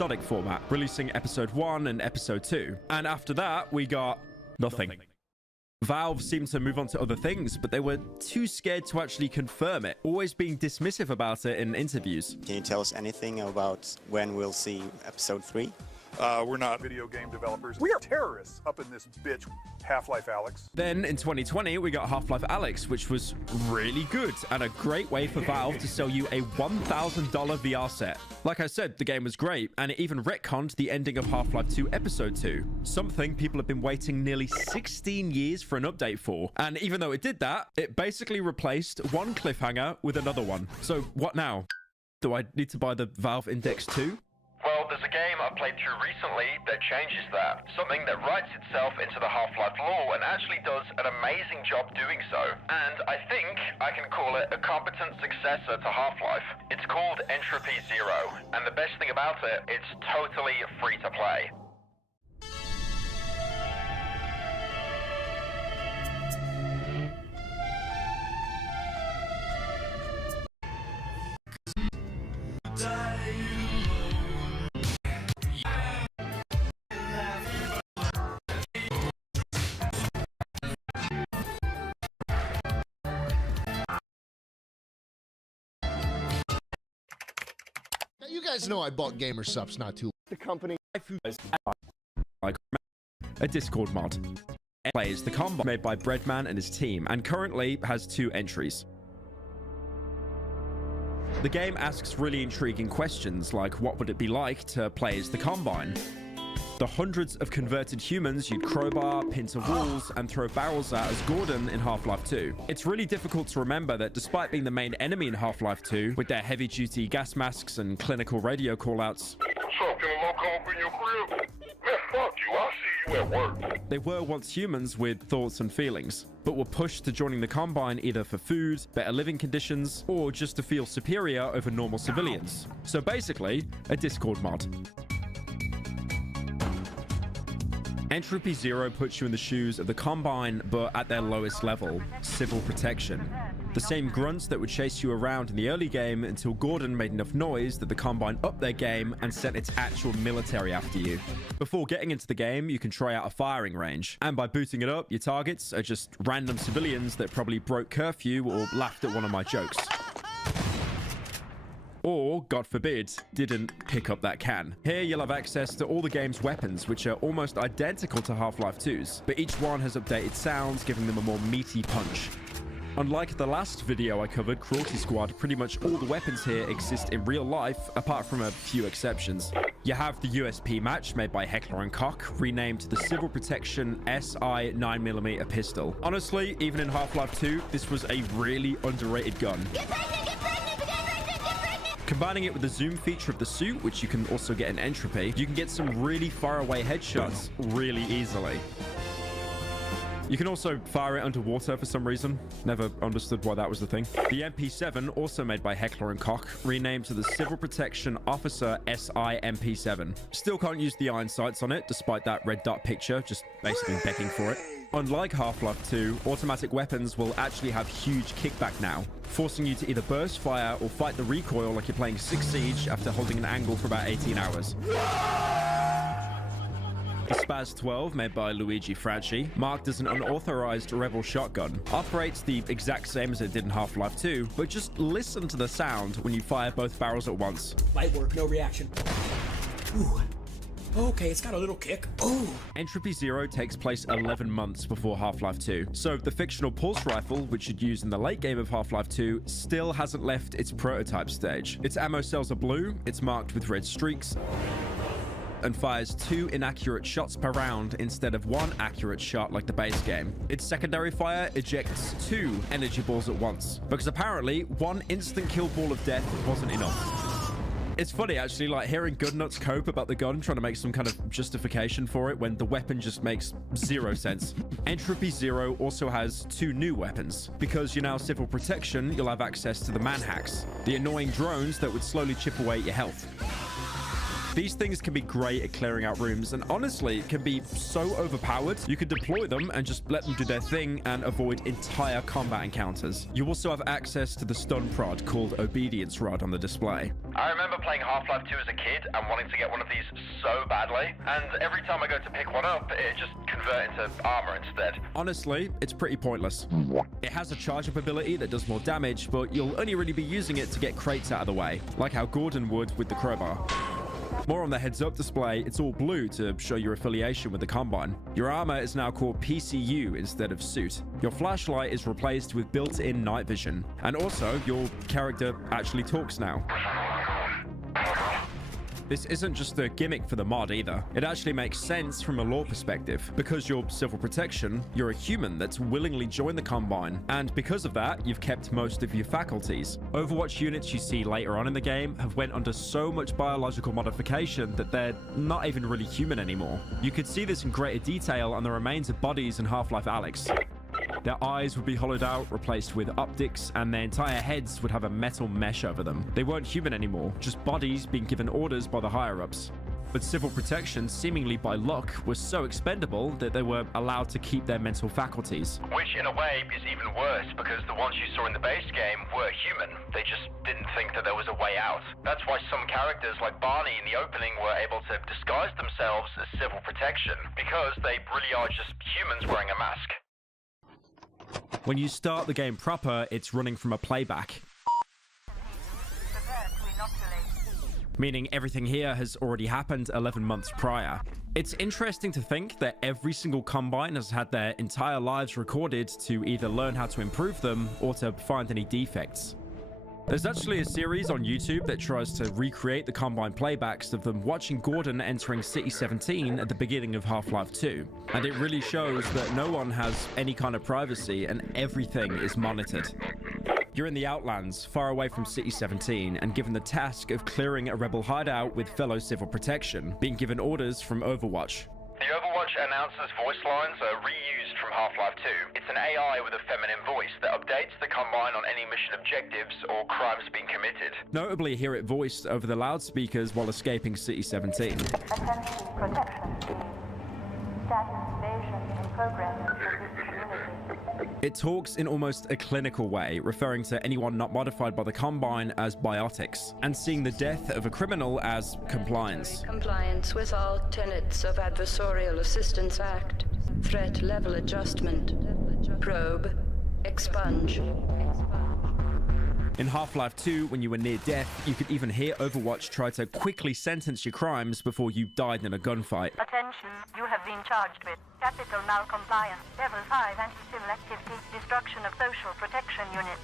episodic format, releasing episode 1 and episode 2. And after that, we got nothing. Valve seemed to move on to other things, but they were too scared to actually confirm it, always being dismissive about it in interviews. Can you tell us anything about when we'll see episode 3? We're not video game developers. We are terrorists up in this bitch, Half-Life Alyx. Then in 2020, we got Half-Life Alyx, which was really good and a great way for Valve to sell you a $1,000 VR set. Like I said, the game was great, and it even retconned the ending of Half-Life 2 Episode 2, something people have been waiting nearly 16 years for an update for. And even though it did that, it basically replaced one cliffhanger with another one. So what now? Do I need to buy the Valve Index 2? Well, there's a game I played through recently that changes that. Something that writes itself into the Half-Life lore and actually does an amazing job doing so. And I think I can call it a competent successor to Half-Life. It's called Entropy Zero. And the best thing about it, it's totally free to play. You guys know I bought GamerSupps not too. The company. Like a Discord mod. It plays the combo made by Breadman and his team, and currently has 2 entries. The game asks really intriguing questions like what would it be like to play as the Combine? The hundreds of converted humans you'd crowbar, pin to walls, and throw barrels at as Gordon in Half-Life 2. It's really difficult to remember that despite being the main enemy in Half-Life 2, with their heavy-duty gas masks and clinical radio callouts, they were once humans with thoughts and feelings, but were pushed to joining the Combine either for food, better living conditions, or just to feel superior over normal civilians. So basically, a Discord mod. Entropy Zero puts you in the shoes of the Combine, but at their lowest level, civil protection. The same grunts that would chase you around in the early game until Gordon made enough noise that the Combine upped their game and sent its actual military after you. Before getting into the game, you can try out a firing range, and by booting it up, your targets are just random civilians that probably broke curfew or laughed at one of my jokes. Or, God forbid, didn't pick up that can. Here you'll have access to all the game's weapons, which are almost identical to Half-Life 2's, but each one has updated sounds, giving them a more meaty punch. Unlike the last video I covered, Cruelty Squad, pretty much all the weapons here exist in real life, apart from a few exceptions. You have the USP match made by Heckler & Koch, renamed to the Civil Protection SI 9mm pistol. Honestly, even in Half-Life 2, this was a really underrated gun. Combining it with the zoom feature of the suit, which you can also get in Entropy, you can get some really far away headshots really easily. You can also fire it underwater for some reason. Never understood why that was the thing. The MP7, also made by Heckler & Koch, renamed to the Civil Protection Officer SI MP7. Still can't use the iron sights on it, despite that red dot picture, just basically begging for it. Unlike Half-Life 2, automatic weapons will actually have huge kickback now, forcing you to either burst fire or fight the recoil like you're playing 6 Siege after holding an angle for about 18 hours. The Spaz 12, made by Luigi Franchi, marked as an unauthorized Rebel shotgun, operates the exact same as it did in Half-Life 2, but just listen to the sound when you fire both barrels at once. Light work, no reaction. Ooh. Okay, it's got a little kick. Ooh. Entropy Zero takes place 11 months before Half-Life 2, so the fictional pulse rifle, which you'd use in the late game of Half-Life 2, still hasn't left its prototype stage. Its ammo cells are blue, it's marked with red streaks, and fires 2 inaccurate shots per round instead of 1 accurate shot like the base game. Its secondary fire ejects 2 energy balls at once, because apparently 1 instant kill ball of death wasn't enough. It's funny, actually, like hearing Goodnuts cope about the gun, trying to make some kind of justification for it when the weapon just makes 0 sense. Entropy Zero also has 2 new weapons. Because you're now Civil Protection, you'll have access to the manhacks, the annoying drones that would slowly chip away at your health. These things can be great at clearing out rooms, and honestly can be so overpowered you could deploy them and just let them do their thing and avoid entire combat encounters. You also have access to the stun prod called Obedience Rod on the display. I remember playing Half-Life 2 as a kid and wanting to get one of these so badly, and every time I go to pick one up, it just converts into armor instead. Honestly, it's pretty pointless. It has a charge-up ability that does more damage, but you'll only really be using it to get crates out of the way, like how Gordon would with the crowbar. More on the heads-up display, it's all blue to show your affiliation with the Combine. Your armor is now called PCU instead of suit. Your flashlight is replaced with built-in night vision. And also, your character actually talks now. This isn't just a gimmick for the mod either. It actually makes sense from a lore perspective. Because you're civil protection, you're a human that's willingly joined the Combine, and because of that, you've kept most of your faculties. Overwatch units you see later on in the game have went under so much biological modification that they're not even really human anymore. You could see this in greater detail on the remains of bodies in Half-Life Alyx. Their eyes would be hollowed out, replaced with optics, and their entire heads would have a metal mesh over them. They weren't human anymore, just bodies being given orders by the higher-ups. But civil protection, seemingly by luck, was so expendable that they were allowed to keep their mental faculties. Which, in a way, is even worse, because the ones you saw in the base game were human. They just didn't think that there was a way out. That's why some characters, like Barney in the opening, were able to disguise themselves as civil protection, because they really are just humans wearing a mask. When you start the game proper, it's running from a playback. Meaning everything here has already happened 11 months prior. It's interesting to think that every single Combine has had their entire lives recorded to either learn how to improve them or to find any defects. There's actually a series on YouTube that tries to recreate the Combine playbacks of them watching Gordon entering City 17 at the beginning of Half-Life 2. And it really shows that no one has any kind of privacy and everything is monitored. You're in the Outlands, far away from City 17, and given the task of clearing a rebel hideout with fellow civil protection, being given orders from Overwatch. The Overwatch announcer's voice lines are reused from Half-Life 2. It's an AI with a feminine voice that updates the Combine on any mission objectives or crimes being committed. Notably, hear it voiced over the loudspeakers while escaping City 17. Attention protection team. Status invasion in progress for this community. It talks in almost a clinical way, referring to anyone not modified by the Combine as biotics, and seeing the death of a criminal as compliance. Compliance with all tenets of Adversarial Assistance Act. Threat level adjustment. Probe. Expunge. In Half-Life 2, when you were near death, you could even hear Overwatch try to quickly sentence your crimes before you died in a gunfight. Attention, you have been charged with capital malcompliance, level 5 anti-civil activity, destruction of social protection units.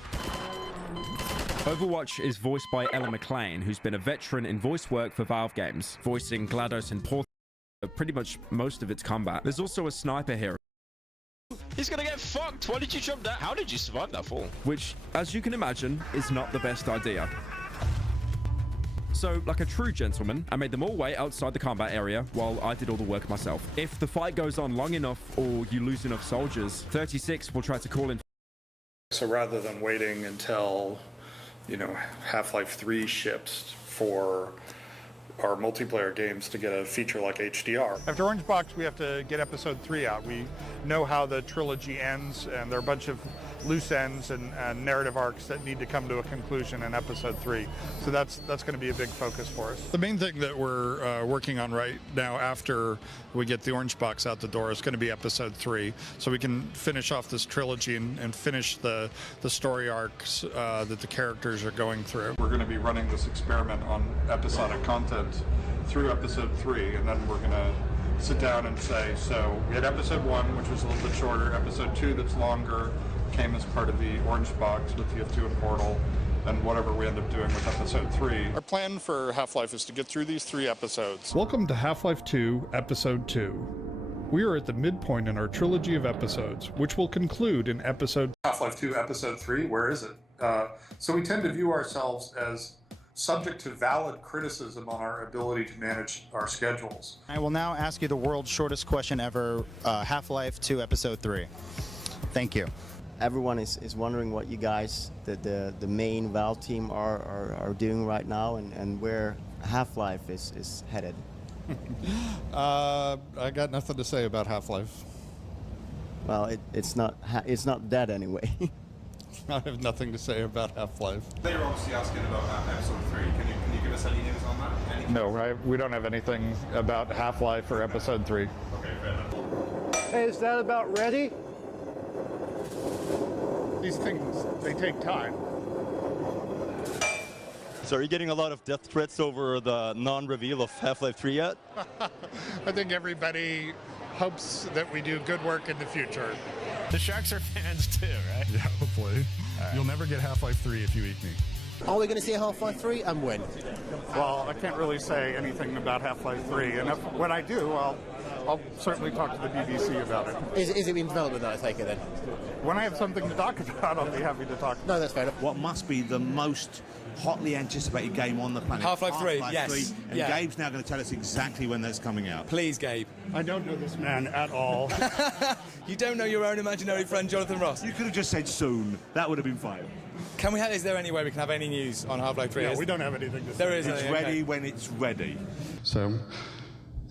Overwatch is voiced by Ella McLean, who's been a veteran in voice work for Valve games, voicing GLaDOS and Portal pretty much most of its combat. There's also a sniper here. He's gonna get fucked. Why did you jump that? How did you survive that fall? Which, as you can imagine, is not the best idea. So, like a true gentleman, I made them all wait outside the combat area while I did all the work myself. If the fight goes on long enough or you lose enough soldiers, 36 will try to call in. So rather than waiting until, you know, Half-Life 3 ships for our multiplayer games to get a feature like HDR. After Orange Box, we have to get episode 3 out. We know how the trilogy ends, and there are a bunch of loose ends and narrative arcs that need to come to a conclusion in episode 3. So that's going to be a big focus for us. The main thing that we're working on right now after we get the Orange Box out the door is going to be episode 3. So we can finish off this trilogy and finish the story arcs that the characters are going through. We're going to be running this experiment on episodic content through episode 3, and then we're going to sit down and say, so we had episode 1, which was a little bit shorter, episode 2 that's longer, came as part of the Orange Box with TF2 and Portal, and whatever we end up doing with episode 3. Our plan for Half-Life is to get through these 3 episodes. Welcome to Half-Life 2, Episode 2. We are at the midpoint in our trilogy of episodes, which will conclude in episode... Half-Life 2, Episode 3, where is it? So we tend to view ourselves as subject to valid criticism on our ability to manage our schedules. I will now ask you the world's shortest question ever, Half-Life 2, Episode 3. Thank you. Everyone is wondering what you guys, the main Valve team, are doing right now, and where Half-Life is headed? I got nothing to say about Half-Life. Well, it's not dead anyway. I have nothing to say about Half-Life. They were obviously asking about episode 3. Can you give us any news on that? No, we don't have anything about Half-Life or episode 3. Okay, fair enough. Hey, is that about ready? These things, they take time. So are you getting a lot of death threats over the non-reveal of Half-Life 3 yet? I think everybody hopes that we do good work in the future. The Sharks are fans too, right? Yeah, hopefully. Right. You'll never get Half-Life 3 if you eat me. Are we going to see Half-Life 3 and when? Well, I can't really say anything about Half-Life 3, and when I do, I'll certainly talk to the BBC about it. Is it in development then, I take it then? When I have something to talk about, I'll be happy to talk. No, that's fair enough. What must be the most hotly anticipated game on the planet? Half-Life 3, yes. 3, and yeah. Gabe's now going to tell us exactly when that's coming out. Please, Gabe. I don't know this man at all. You don't know your own imaginary friend, Jonathan Ross? You could have just said soon. That would have been fine. Is there any way we can have any news on Half-Life 3? Yeah, we don't have anything to say. There is. It's ready when it's ready. So,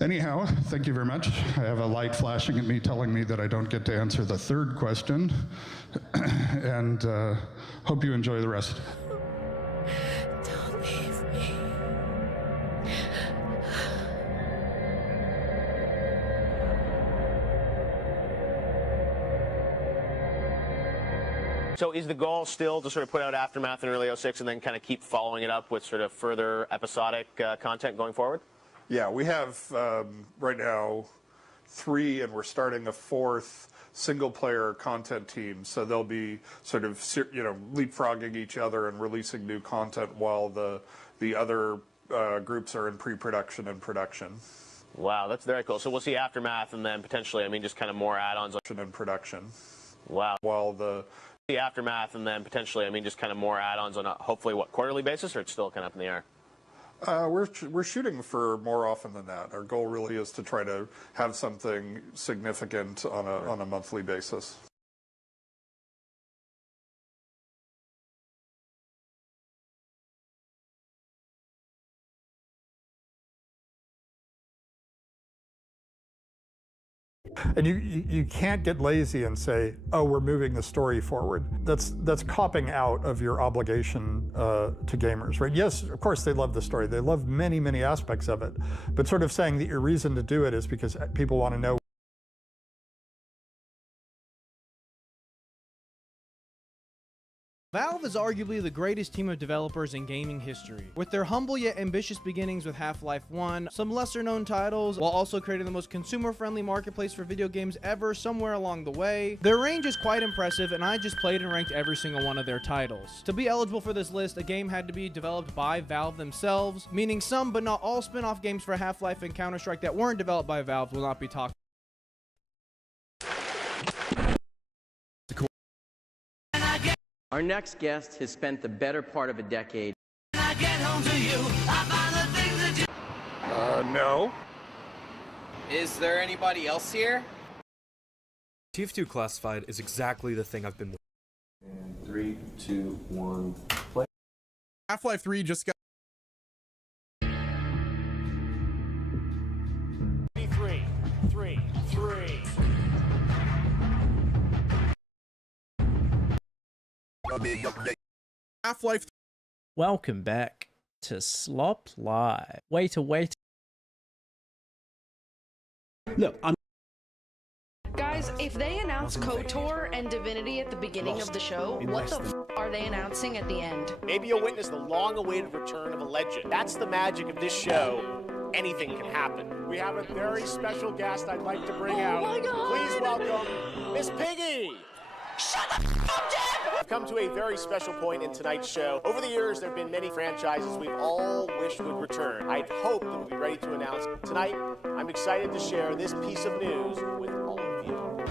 anyhow, thank you very much. I have a light flashing at me telling me that I don't get to answer the third question. And hope you enjoy the rest. Don't leave me. So is the goal still to sort of put out Aftermath in early 06 and then kind of keep following it up with sort of further episodic content going forward? Yeah, we have right now 3, and we're starting a 4th single-player content team. So they'll be sort of leapfrogging each other and releasing new content while the other groups are in pre-production and production. Wow, that's very cool. So we'll see Aftermath and then potentially, just kind of more add-ons in production. Wow. While the Aftermath and then potentially, just kind of more add-ons on a hopefully quarterly basis, or it's still kind of up in the air? We're shooting for more often than that. Our goal really is to try to have something significant on a monthly basis. And you can't get lazy and say, oh, we're moving the story forward. That's copping out of your obligation to gamers, right? Yes, of course they love the story. They love many, many aspects of it. But sort of saying that your reason to do it is because people want to know. Valve is arguably the greatest team of developers in gaming history. With their humble yet ambitious beginnings with Half-Life 1, some lesser-known titles, while also creating the most consumer-friendly marketplace for video games ever somewhere along the way, their range is quite impressive, and I just played and ranked every single one of their titles. To be eligible for this list, a game had to be developed by Valve themselves, meaning some but not all spin-off games for Half-Life and Counter-Strike that weren't developed by Valve will not be talked. Our next guest has spent the better part of a decade. No. Is there anybody else here? TF2 Classified is exactly the thing I've been waiting. 3, 2, 1, play. Half-Life 3 just got 3. Half-Life. Welcome back to Slop Live. Wait. Look, Guys, if they announce KOTOR and Divinity at the beginning of the show, what the f are they announcing at the end? Maybe you'll witness the long-awaited return of a legend. That's the magic of this show. Anything can happen. We have a very special guest I'd like to bring out. My God. Please welcome Miss Piggy! Shut the f up, Dad! We've come to a very special point in tonight's show. Over the years, there have been many franchises we've all wished would return. I'd hope that we'll be ready to announce. Tonight, I'm excited to share this piece of news with all of you.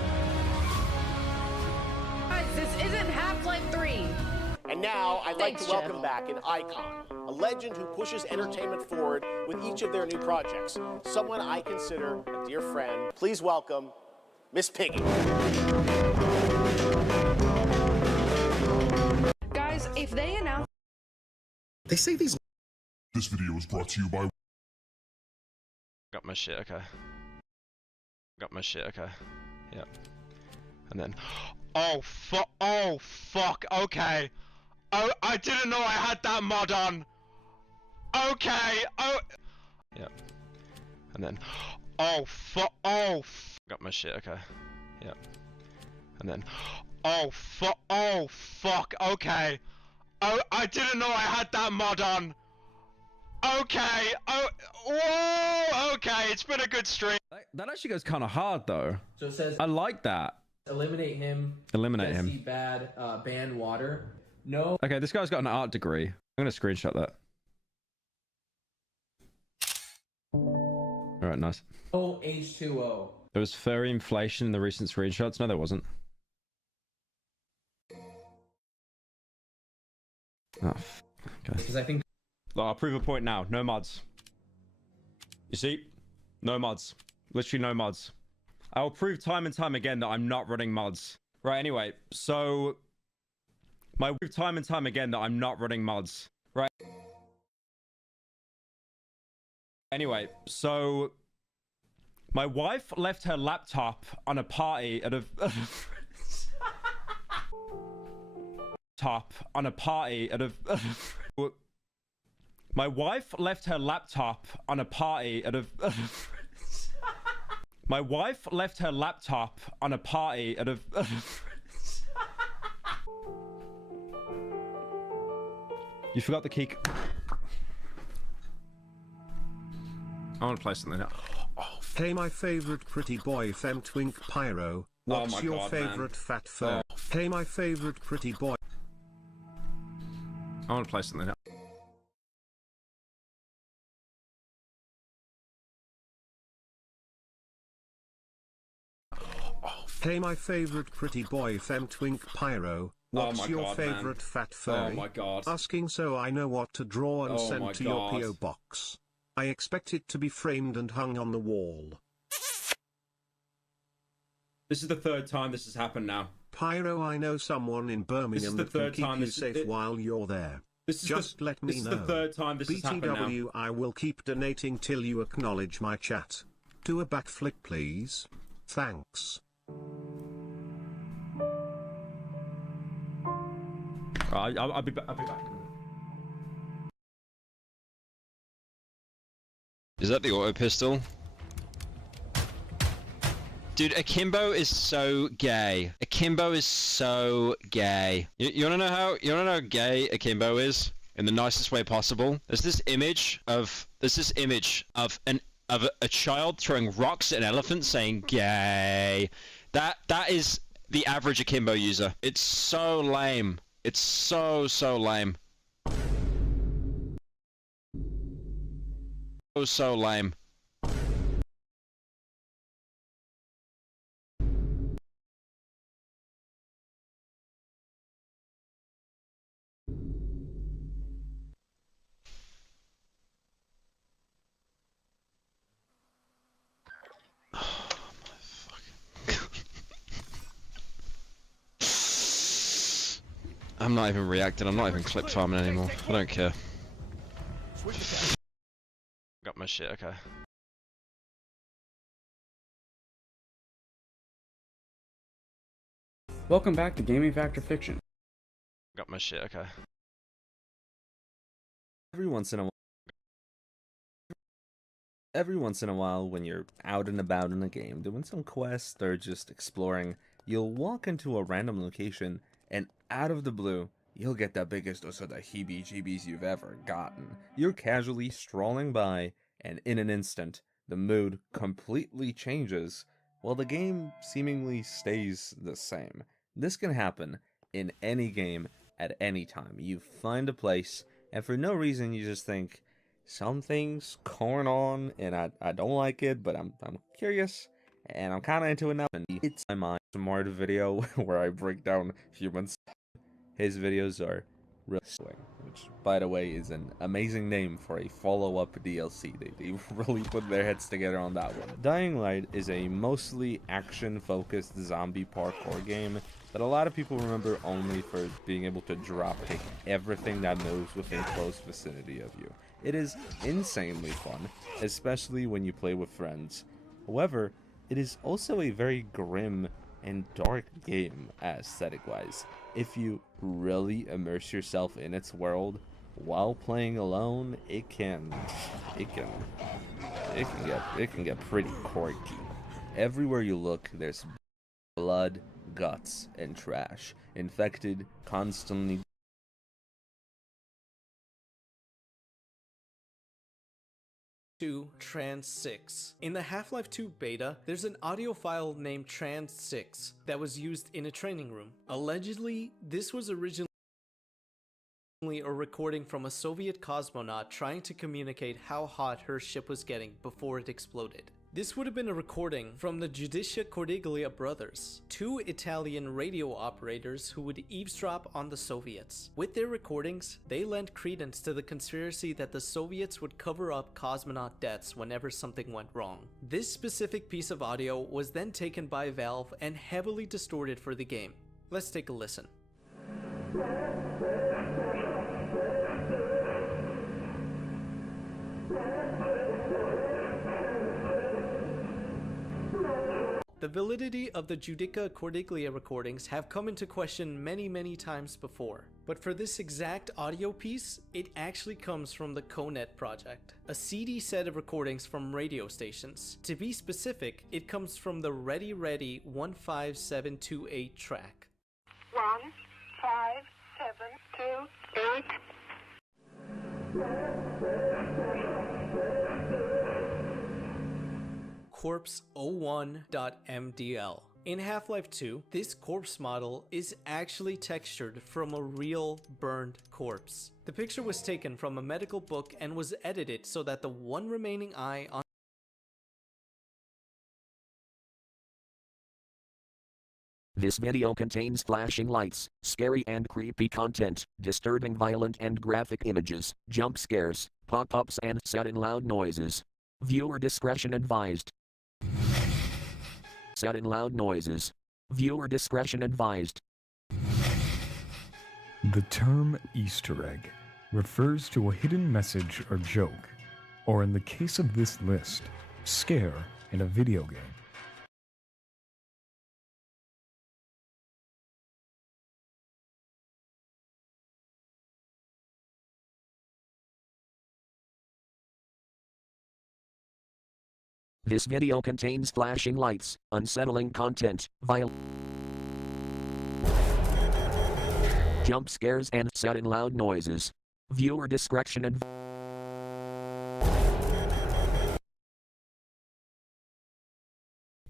Guys, this isn't Half-Life 3. And now, I'd like Thanks, to welcome Jeff. back an icon, a legend who pushes entertainment forward with each of their new projects. Someone I consider a dear friend. Please welcome Miss Piggy. Guys, if they announce... They say these This video is brought to you by... Got my shit, okay. Got my shit, okay. Yep. And then... Oh, fuck, okay. Oh, I didn't know I had that mod on. Okay, oh... Yep. And then... Oh, got my shit, okay. Yep. And then... Oh, fuck, okay. Oh, I didn't know I had that mod on. Okay, oh, whoa, okay, it's been a good stream. That actually goes kind of hard, though. So it says... I like that. Eliminate him. Eliminate him. Bad, ban water. No. Okay, this guy's got an art degree. I'm gonna screenshot that. Alright, nice. Oh, H2O. There was furry inflation in the recent screenshots. No, there wasn't. Oh, okay. Because I think... I'll prove a point now. No mods. You see? No mods. Literally no mods. I'll prove time and time again that I'm not running mods. Right, anyway. So... My prove time and time again that I'm not running mods. Right. Anyway, so... My wife left her laptop on a party at a... on a party at a... My wife left her laptop on a party at a... My wife left her laptop on a party at a... You forgot the key. I want to play something else. Hey, my favorite pretty boy Femtwink Pyro. What's your favorite fat fur? Hey, my favorite pretty boy. I want to play something else. Hey, my favorite pretty boy Femtwink Pyro. What's your favorite fat furry? Oh my god. Asking so I know what to draw and send to your PO box. I expect it to be framed and hung on the wall. This is the third time this has happened now. Pyro, I know someone in Birmingham that can keep you safe while you're there. Just let me know. This is the third time this has happened now. BTW, I will keep donating till you acknowledge my chat. Do a backflip, please. Thanks. I'll be back. Is that the auto pistol? Dude, Akimbo is so gay. Akimbo is so gay. You wanna know how gay Akimbo is? In the nicest way possible? There's this image of a child throwing rocks at an elephant saying gay. That is the average Akimbo user. It's so lame. It's so lame. So lame. I'm not even reacting, I'm not even clip farming anymore. I don't care. Got my shit, okay. Welcome back to Gaming Factor Fiction. Got my shit, okay. Every once in a while, when you're out and about in a game, doing some quests or just exploring, you'll walk into a random location, and out of the blue, you'll get the biggest dose of the heebie-jeebies you've ever gotten. You're casually strolling by, and in an instant, the mood completely changes, while the game seemingly stays the same. This can happen in any game at any time. You find a place, and for no reason you just think, something's going on, and I don't like it, but I'm curious, and I'm kind of into it now, and it's my mind. Tomorrow video where I break down humans. His videos are really swing, which by the way is an amazing name for a follow-up DLC. They really put their heads together on that one. Dying Light is a mostly action-focused zombie parkour game that a lot of people remember only for being able to drop kick everything that moves within close vicinity of you. It is insanely fun, especially when you play with friends. However, it is also a very grim and dark game aesthetic-wise. If you really immerse yourself in its world while playing alone, it can get pretty quirky. Everywhere you look, there's blood, guts, and trash. Infected, constantly Trans 6. In the Half-Life 2 beta, there's an audio file named Trans 6 that was used in a training room. Allegedly, this was originally a recording from a Soviet cosmonaut trying to communicate how hot her ship was getting before it exploded. This would have been a recording from the Giudicia Cordiglia brothers, two Italian radio operators who would eavesdrop on the Soviets. With their recordings, they lent credence to the conspiracy that the Soviets would cover up cosmonaut deaths whenever something went wrong. This specific piece of audio was then taken by Valve and heavily distorted for the game. Let's take a listen. The validity of the Giudica Cordiglia recordings have come into question many times before, but for this exact audio piece, it actually comes from the CONET project, a CD set of recordings from radio stations. To be specific, it comes from the Ready Ready 15728 track. 15728. Corpse01.mdl. In Half-Life 2, this corpse model is actually textured from a real burned corpse. The picture was taken from a medical book and was edited so that the one remaining eye on This video contains flashing lights, scary and creepy content, disturbing violent and graphic images, jump scares, pop-ups and sudden loud noises. Viewer discretion advised. Sudden loud noises. Viewer discretion advised. The term Easter egg refers to a hidden message or joke, or in the case of this list, scare in a video game. This video contains flashing lights, unsettling content, jump scares and sudden loud noises. Viewer discretion advised.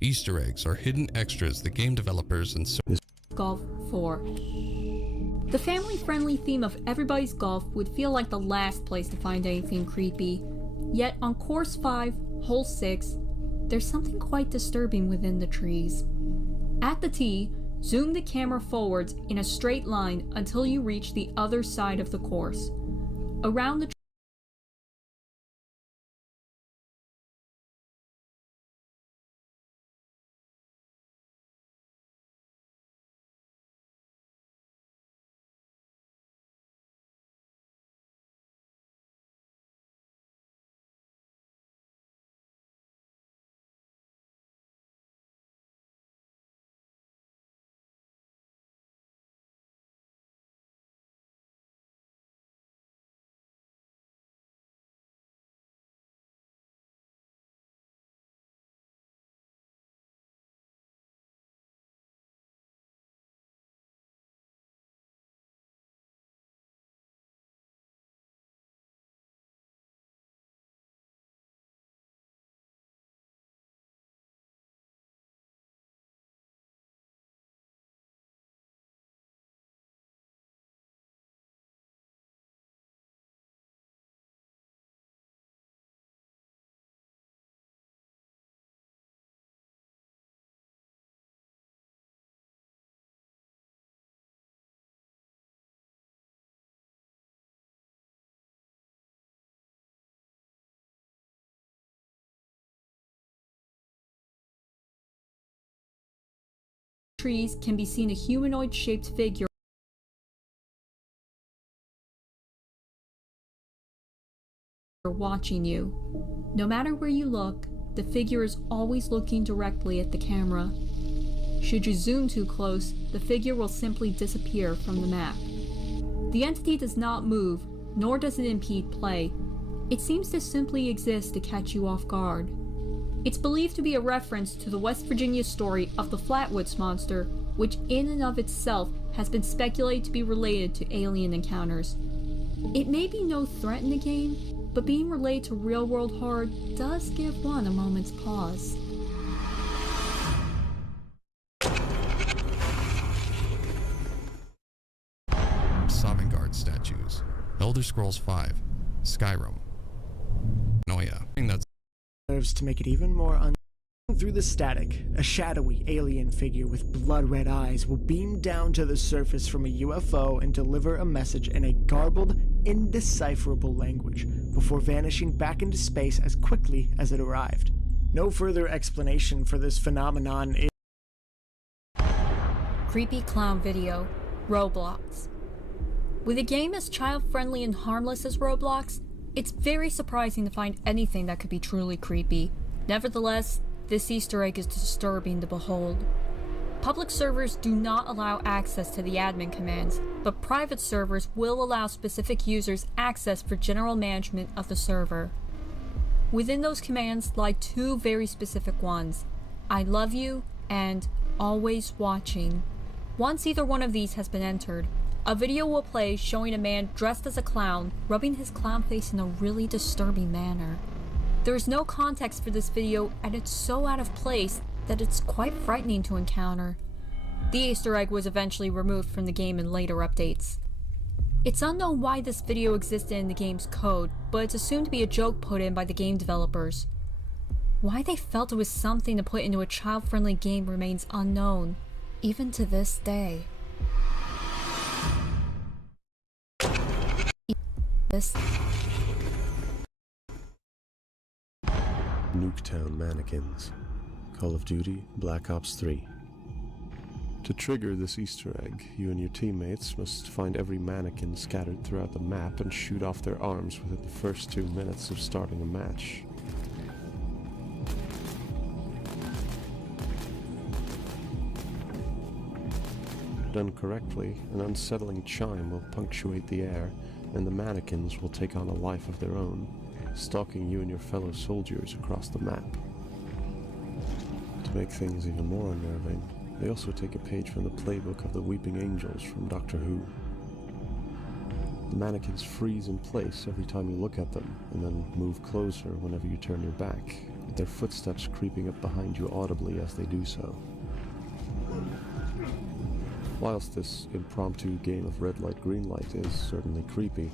Easter eggs are hidden extras the game developers and Golf 4. The family-friendly theme of Everybody's Golf would feel like the last place to find anything creepy. Yet on course 5, hole 6, there's something quite disturbing within the trees. At the tee, zoom the camera forwards in a straight line until you reach the other side of the course. Around the trees can be seen a humanoid-shaped figure watching you. No matter where you look, the figure is always looking directly at the camera. Should you zoom too close, the figure will simply disappear from the map. The entity does not move, nor does it impede play. It seems to simply exist to catch you off guard. It's believed to be a reference to the West Virginia story of the Flatwoods Monster, which in and of itself has been speculated to be related to alien encounters. It may be no threat in the game, but being related to real-world horror does give one a moment's pause. Sovngarde statues, Elder Scrolls V, Skyrim, Noia. That's serves to make it even more through the static, a shadowy alien figure with blood-red eyes will beam down to the surface from a UFO and deliver a message in a garbled, indecipherable language before vanishing back into space as quickly as it arrived. No further explanation for this phenomenon is Creepy clown video, Roblox. With a game as child-friendly and harmless as Roblox, it's very surprising to find anything that could be truly creepy. Nevertheless, this Easter egg is disturbing to behold. Public servers do not allow access to the admin commands, but private servers will allow specific users access for general management of the server. Within those commands lie two very specific ones: I love you and always watching. Once either one of these has been entered, a video will play showing a man dressed as a clown, rubbing his clown face in a really disturbing manner. There is no context for this video, and it's so out of place that it's quite frightening to encounter. The Easter egg was eventually removed from the game in later updates. It's unknown why this video existed in the game's code, but it's assumed to be a joke put in by the game developers. Why they felt it was something to put into a child-friendly game remains unknown, even to this day. Nuketown mannequins. Call of Duty Black Ops 3. To trigger this Easter egg, you and your teammates must find every mannequin scattered throughout the map and shoot off their arms within the first 2 minutes of starting a match. Done correctly, an unsettling chime will punctuate the air, and the mannequins will take on a life of their own, stalking you and your fellow soldiers across the map. To make things even more unnerving, they also take a page from the playbook of the Weeping Angels from Doctor Who. The mannequins freeze in place every time you look at them, and then move closer whenever you turn your back, with their footsteps creeping up behind you audibly as they do so. Whilst this impromptu game of red light, green light is certainly creepy,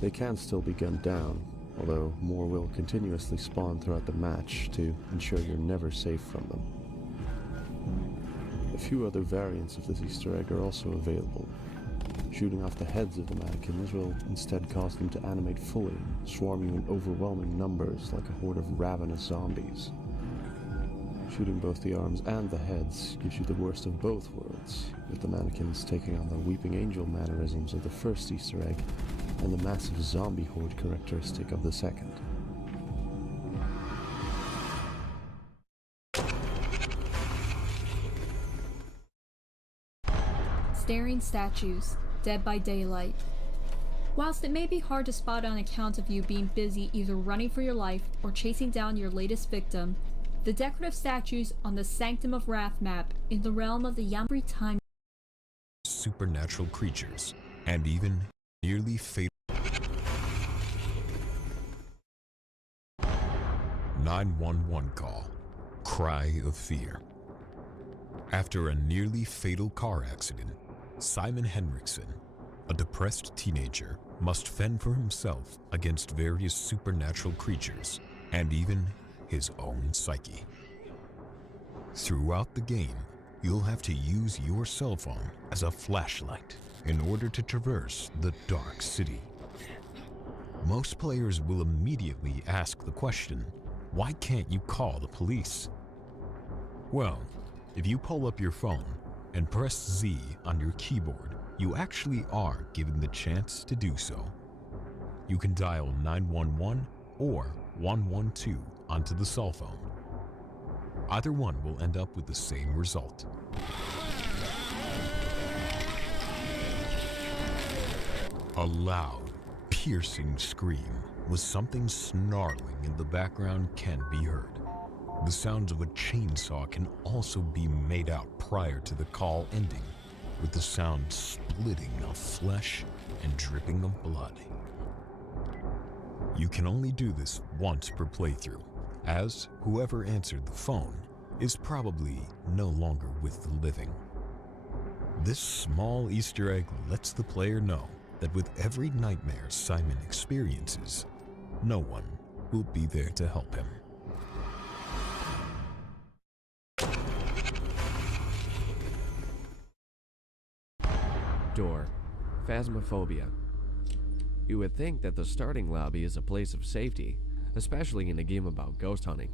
they can still be gunned down, although more will continuously spawn throughout the match to ensure you're never safe from them. A few other variants of this Easter egg are also available. Shooting off the heads of the mannequins will instead cause them to animate fully, swarming in overwhelming numbers like a horde of ravenous zombies. Shooting both the arms and the heads gives you the worst of both worlds, with the mannequins taking on the Weeping Angel mannerisms of the first Easter egg and the massive zombie horde characteristic of the second. Staring statues, Dead by Daylight. Whilst it may be hard to spot on account of you being busy either running for your life or chasing down your latest victim, the decorative statues on the Sanctum of Wrath map in the realm of the Yambri time supernatural creatures, and even nearly fatal 911 call. Cry of fear. After a nearly fatal car accident, Simon Henriksen, a depressed teenager, must fend for himself against various supernatural creatures and even his own psyche. Throughout the game, you'll have to use your cell phone as a flashlight in order to traverse the dark city. Most players will immediately ask the question, why can't you call the police? Well, if you pull up your phone and press Z on your keyboard, you actually are given the chance to do so. You can dial 911 or 112 onto the cell phone. Either one will end up with the same result. A loud, piercing scream with something snarling in the background can be heard. The sounds of a chainsaw can also be made out prior to the call ending, with the sound splitting of flesh and dripping of blood. You can only do this once per playthrough, as whoever answered the phone is probably no longer with the living. This small Easter egg lets the player know that with every nightmare Simon experiences, no one will be there to help him. Door. Phasmophobia. You would think that the starting lobby is a place of safety, especially in a game about ghost hunting.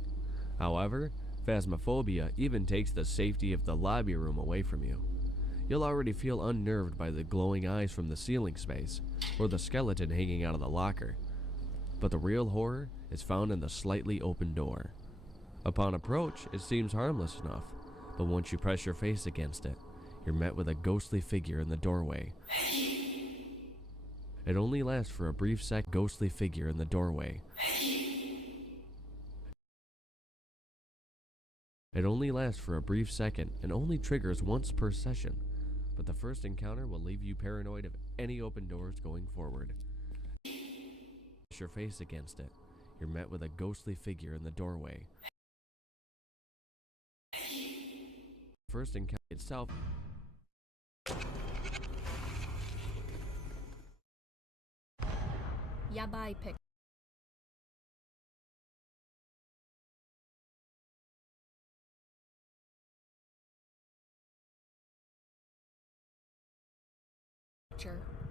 However, Phasmophobia even takes the safety of the lobby room away from you. You'll already feel unnerved by the glowing eyes from the ceiling space, or the skeleton hanging out of the locker. But the real horror is found in the slightly open door. Upon approach, it seems harmless enough, but once you press your face against it, you're met with a ghostly figure in the doorway. It only lasts for a brief sec. Ghostly figure in the doorway. It only lasts for a brief second and only triggers once per session, but the first encounter will leave you paranoid of any open doors going forward. Press your face against it, you're met with a ghostly figure in the doorway. First encounter itself. Yabai picture.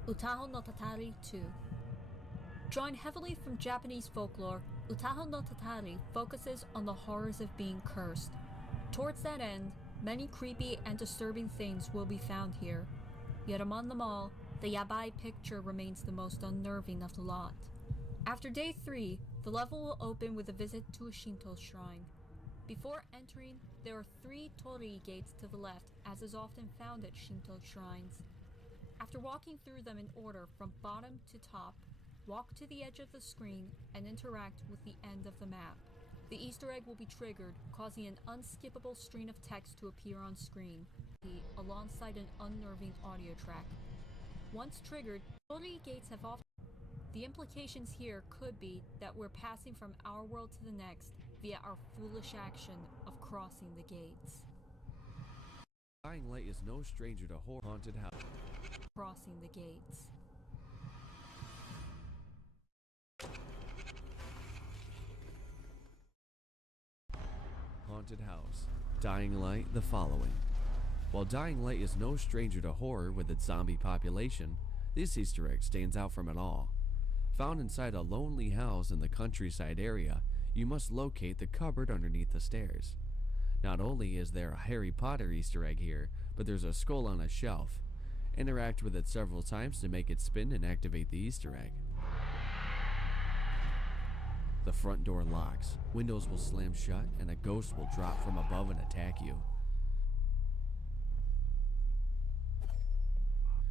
Utaho no Tatari 2. Drawing heavily from Japanese folklore, Utaho no Tatari focuses on the horrors of being cursed. Towards that end, many creepy and disturbing things will be found here. Yet among them all, the Yabai picture remains the most unnerving of the lot. After day 3, the level will open with a visit to a Shinto shrine. Before entering, there are 3 torii gates to the left, as is often found at Shinto shrines. After walking through them in order from bottom to top, walk to the edge of the screen and interact with the end of the map. The Easter egg will be triggered, causing an unskippable string of text to appear on screen, alongside an unnerving audio track. Once triggered, torii gates have often... The implications here could be that we're passing from our world to the next via our foolish action of crossing the gates. Dying Light is no stranger to haunted house. Crossing the gates. Haunted house. Dying Light the following. While Dying Light is no stranger to horror with its zombie population, this Easter egg stands out from it all. Found inside a lonely house in the countryside area, you must locate the cupboard underneath the stairs. Not only is there a Harry Potter Easter egg here, but there's a skull on a shelf. Interact with it several times to make it spin and activate the Easter egg. The front door locks, windows will slam shut, and a ghost will drop from above and attack you.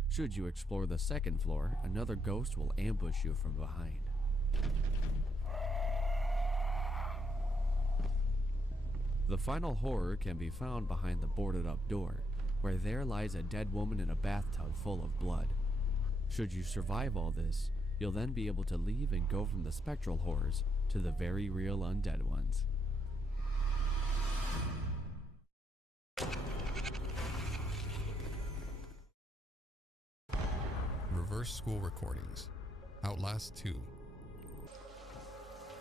Should you explore the second floor, another ghost will ambush you from behind. The final horror can be found behind the boarded up door, where there lies a dead woman in a bathtub full of blood. Should you survive all this, you'll then be able to leave and go from the spectral horrors to the very real undead ones. Reverse school recordings. Outlast 2.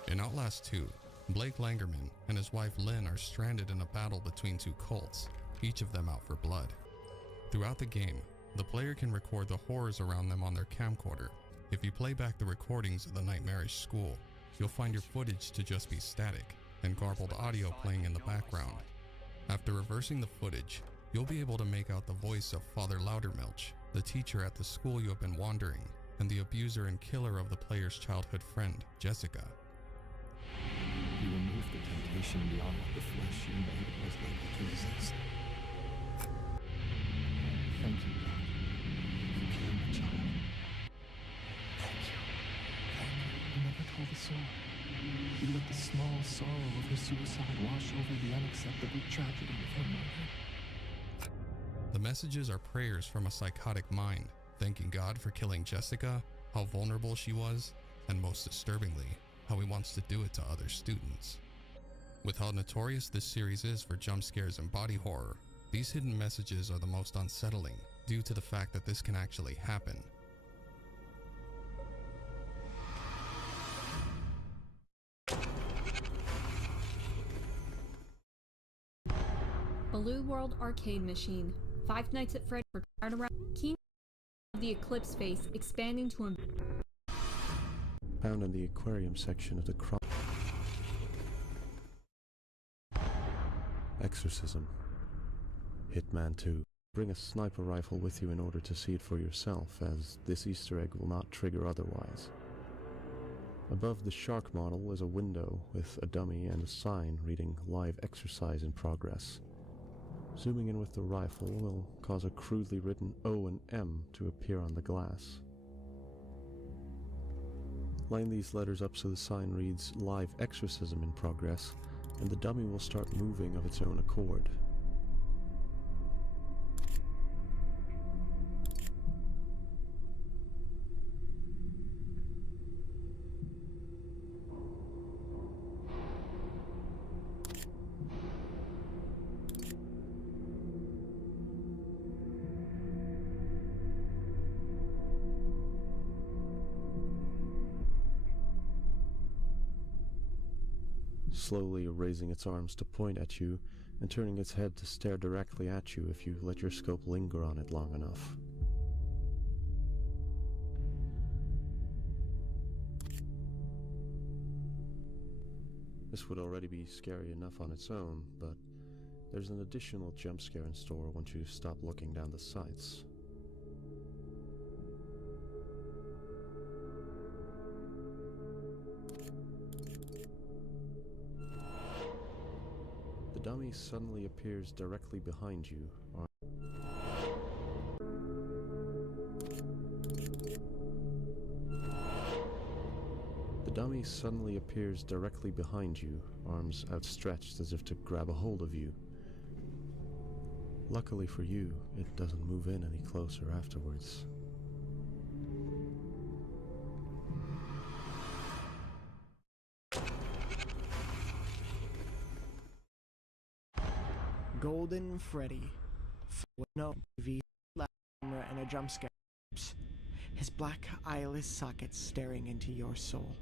In Outlast 2, Blake Langerman and his wife Lynn are stranded in a battle between 2 cults, each of them out for blood. Throughout the game, the player can record the horrors around them on their camcorder. If you play back the recordings of the nightmarish school, you'll find your footage to just be static and garbled audio playing in the background. After reversing the footage, you'll be able to make out the voice of Father Loudermilch, the teacher at the school you have been wandering, and the abuser and killer of the player's childhood friend, Jessica. creation beyond what the flesh you made was able to resist. Thank you, God, for killing the child. Thank you. Thank you. You never told the soul. You let the small sorrow of her suicide wash over the unacceptable tragedy of her murder. The messages are prayers from a psychotic mind, thanking God for killing Jessica, how vulnerable she was, and most disturbingly, how he wants to do it to other students. With how notorious this series is for jump scares and body horror, these hidden messages are the most unsettling due to the fact that this can actually happen. Baloo World Arcade Machine. Five Nights at Freddy's for turnaround. Keen of the Eclipse face expanding to a Found in the aquarium section of the Exorcism. Hitman 2. Bring a sniper rifle with you in order to see it for yourself, as this Easter egg will not trigger otherwise. Above the shark model is a window with a dummy and a sign reading "Live Exercise in Progress." Zooming in with the rifle will cause a crudely written O and M to appear on the glass. Line these letters up so the sign reads "Live Exorcism in Progress," and the dummy will start moving of its own accord. Slowly raising its arms to point at you, and turning its head to stare directly at you if you let your scope linger on it long enough. This would already be scary enough on its own, but there's an additional jump scare in store once you stop looking down the sights. The dummy suddenly appears directly behind you. The dummy suddenly appears directly behind you, arms outstretched as if to grab a hold of you. Luckily for you, it doesn't move in any closer afterwards. Golden Freddy. With no TV, camera, and a jump scare. His black, eyeless sockets staring into your soul.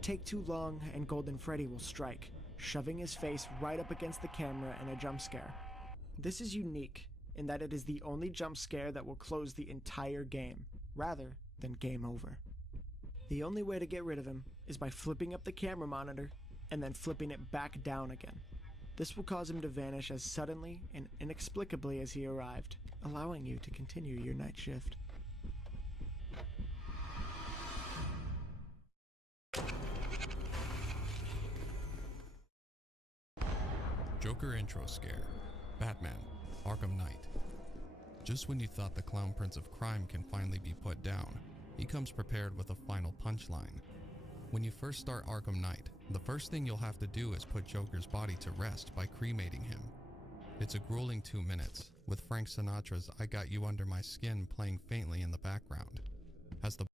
Take too long, and Golden Freddy will strike, shoving his face right up against the camera in a jump scare. This is unique, in that it is the only jump scare that will close the entire game, rather than game over. The only way to get rid of him is by flipping up the camera monitor, and then flipping it back down again. This will cause him to vanish as suddenly and inexplicably as he arrived, allowing you to continue your night shift. Joker intro scare. Batman, Arkham Knight. Just when you thought the Clown Prince of Crime can finally be put down, he comes prepared with a final punchline. When you first start Arkham Knight, the first thing you'll have to do is put Joker's body to rest by cremating him. It's a grueling 2 minutes, with Frank Sinatra's "I Got You Under My Skin" playing faintly in the background. As the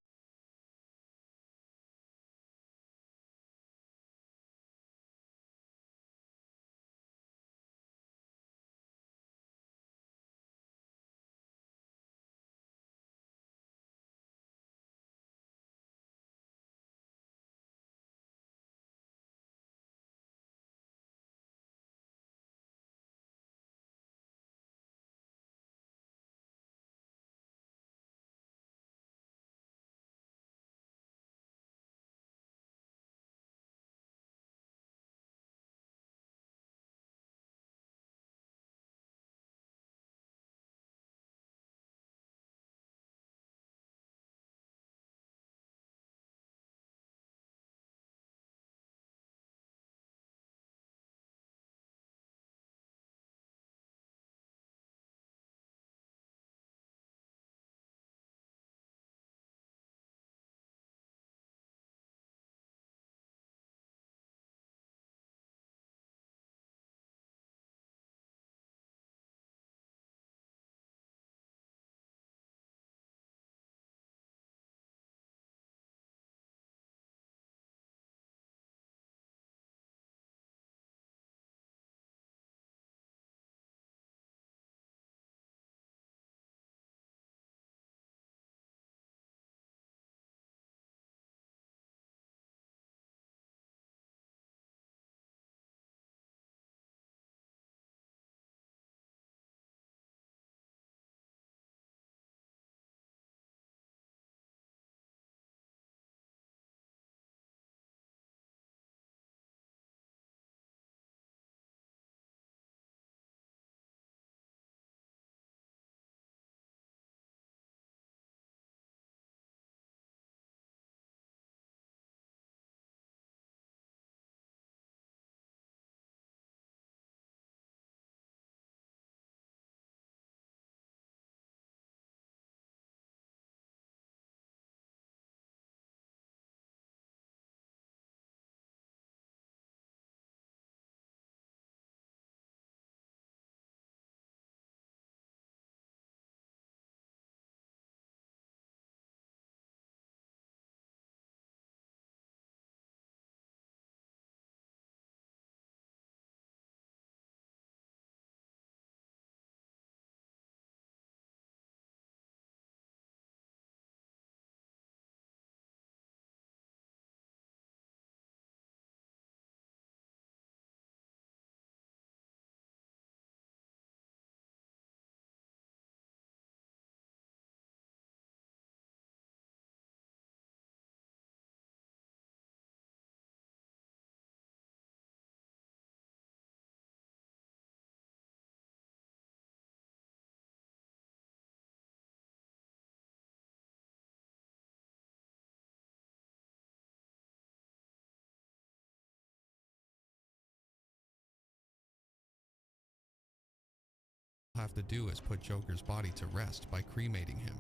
have to do is put Joker's body to rest by cremating him.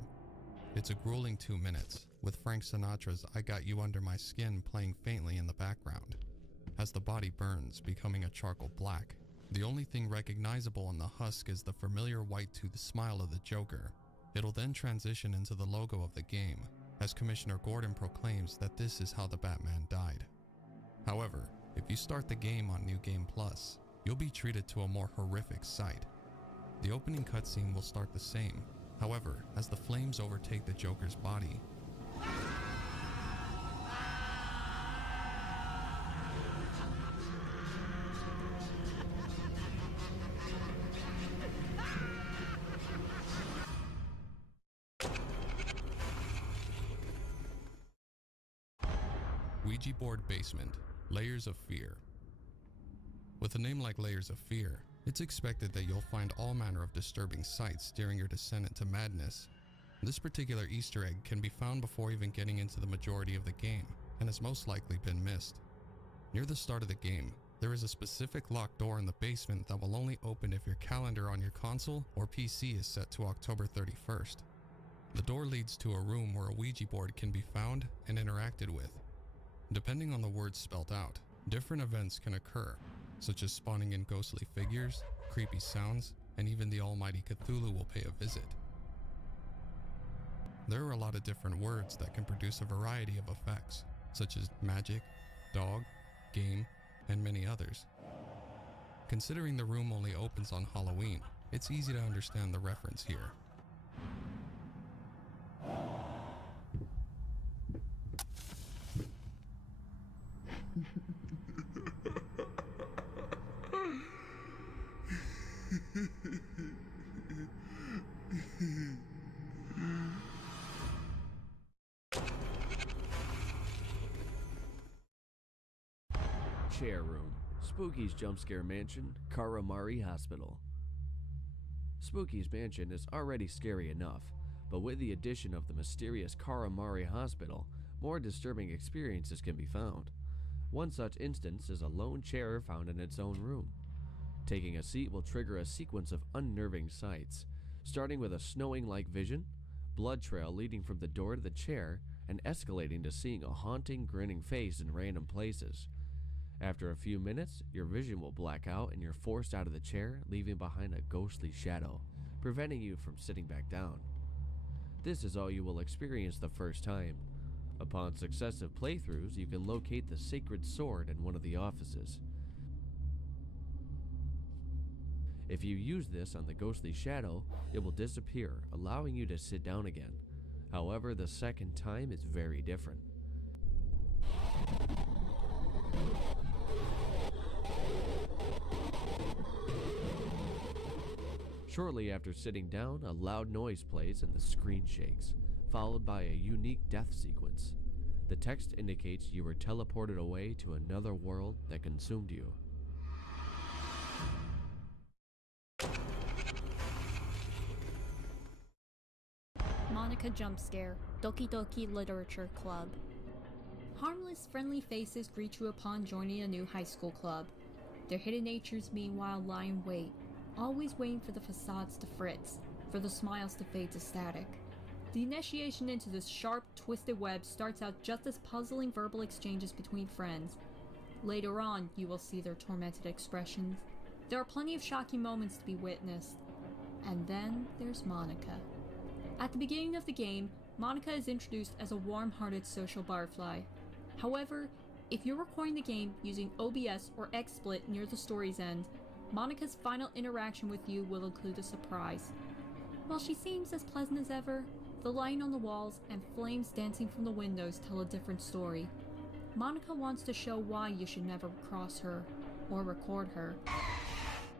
It's a grueling 2 minutes, with Frank Sinatra's I Got You Under My Skin playing faintly in the background. As the body burns, becoming a charcoal black, the only thing recognizable on the husk is the familiar white-toothed smile of the Joker. It'll then transition into the logo of the game, as Commissioner Gordon proclaims that this is how the Batman died. However, if you start the game on New Game Plus, you'll be treated to a more horrific sight. The opening cutscene will start the same. However, as the flames overtake the Joker's body, Ouija Board Basement, Layers of Fear. With a name like Layers of Fear, it's expected that you'll find all manner of disturbing sights during your descent into madness. This particular Easter egg can be found before even getting into the majority of the game, and has most likely been missed. Near the start of the game, there is a specific locked door in the basement that will only open if your calendar on your console or PC is set to October 31st. The door leads to a room where a Ouija board can be found and interacted with. Depending on the words spelled out, different events can occur, such as spawning in ghostly figures, creepy sounds, and even the almighty Cthulhu will pay a visit. There are a lot of different words that can produce a variety of effects, such as magic, dog, game, and many others. Considering the room only opens on Halloween, it's easy to understand the reference here. Chair Room, Spooky's Jump Scare Mansion, Karamari Hospital. Spooky's Mansion is already scary enough, but with the addition of the mysterious Karamari Hospital, more disturbing experiences can be found. One such instance is a lone chair found in its own room. Taking a seat will trigger a sequence of unnerving sights, starting with a snowing-like vision, blood trail leading from the door to the chair, and escalating to seeing a haunting, grinning face in random places. After a few minutes, your vision will black out and you're forced out of the chair, leaving behind a ghostly shadow, preventing you from sitting back down. This is all you will experience the first time. Upon successive playthroughs, you can locate the sacred sword in one of the offices. If you use this on the ghostly shadow, it will disappear, allowing you to sit down again. However, the second time is very different. Shortly after sitting down, a loud noise plays and the screen shakes, followed by a unique death sequence. The text indicates you were teleported away to another world that consumed you. Monica Jump Scare, Doki Doki Literature Club. Harmless, friendly faces greet you upon joining a new high school club. Their hidden natures meanwhile lie in wait, always waiting for the facades to fritz, for the smiles to fade to static. The initiation into this sharp, twisted web starts out just as puzzling verbal exchanges between friends. Later on, you will see their tormented expressions. There are plenty of shocking moments to be witnessed. And then there's Monica. At the beginning of the game, Monica is introduced as a warm-hearted social barfly. However, if you're recording the game using OBS or XSplit near the story's end, Monica's final interaction with you will include a surprise. While she seems as pleasant as ever, the lighting on the walls and flames dancing from the windows tell a different story. Monica wants to show why you should never cross her or record her.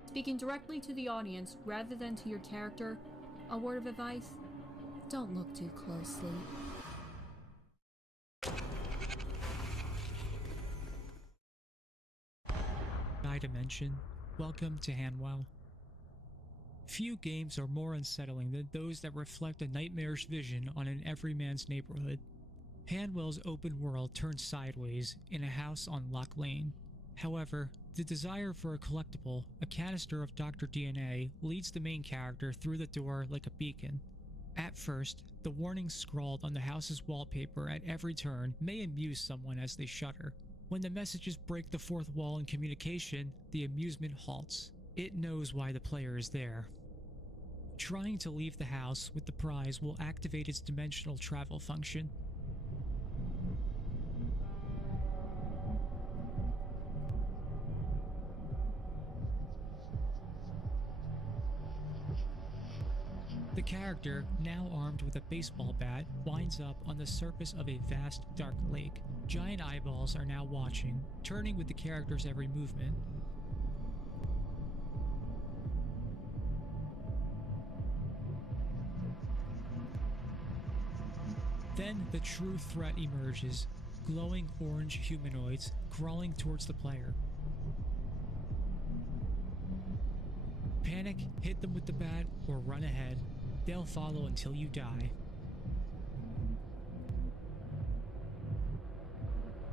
Speaking directly to the audience rather than to your character, a word of advice: don't look too closely. Dimension, welcome to Hanwell. Few games are more unsettling than those that reflect a nightmarish vision on an everyman's neighborhood. Hanwell's open world turns sideways in a house on Lock Lane. However, The desire for a collectible, a canister of Dr. DNA, leads the main character through the door like a beacon. At first, the warnings scrawled on the house's wallpaper at every turn may amuse someone as they shudder. When the messages break the fourth wall in communication, the amusement halts. It knows why the player is there. Trying to leave the house with the prize will activate its dimensional travel function. The character, now armed with a baseball bat, winds up on the surface of a vast, dark lake. Giant eyeballs are now watching, turning with the character's every movement. Then the true threat emerges, glowing orange humanoids crawling towards the player. Panic, hit them with the bat, or run ahead. They'll follow until you die.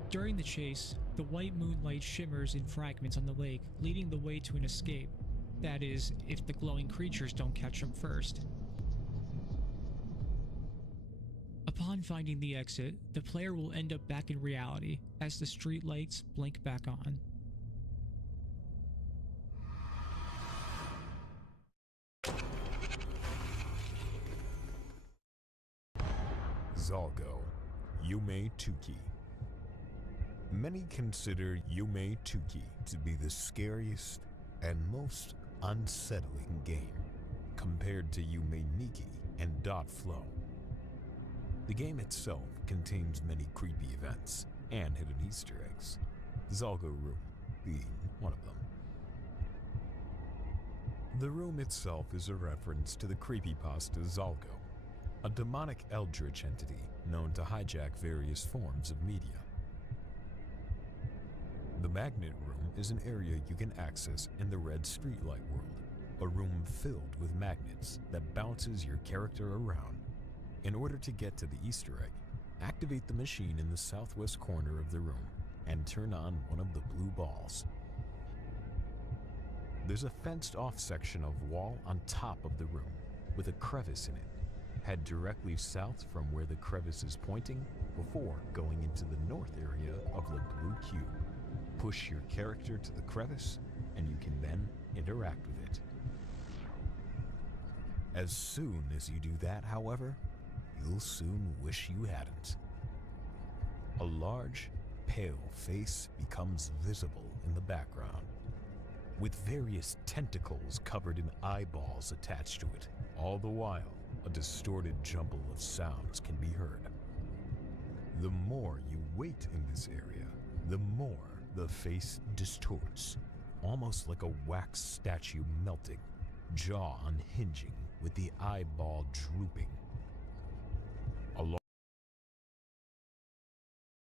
During the chase, the white moonlight shimmers in fragments on the lake, leading the way to an escape. That is, if the glowing creatures don't catch them first. Upon finding the exit, the player will end up back in reality as the street lights blink back on. Zalgo, Yume Tuki. Many consider Yume Tuki to be the scariest and most unsettling game, compared to Yume Nikki and Dot Flow. The game itself contains many creepy events and hidden Easter eggs, the Zalgo Room being one of them. The room itself is a reference to the creepypasta Zalgo, a demonic eldritch entity known to hijack various forms of media. The Magnet Room is an area you can access in the Red Streetlight world, a room filled with magnets that bounces your character around. In order to get to the Easter egg, activate the machine in the southwest corner of the room and turn on one of the blue balls. There's a fenced-off section of wall on top of the room with a crevice in it. Head directly south from where the crevice is pointing before going into the north area of the blue cube. Push your character to the crevice and you can then interact with it. As soon as you do that, however, you'll soon wish you hadn't. A large, pale face becomes visible in the background, with various tentacles covered in eyeballs attached to it. All the while, a distorted jumble of sounds can be heard. The more you wait in this area, the more the face distorts, almost like a wax statue melting, jaw unhinging with the eyeball drooping.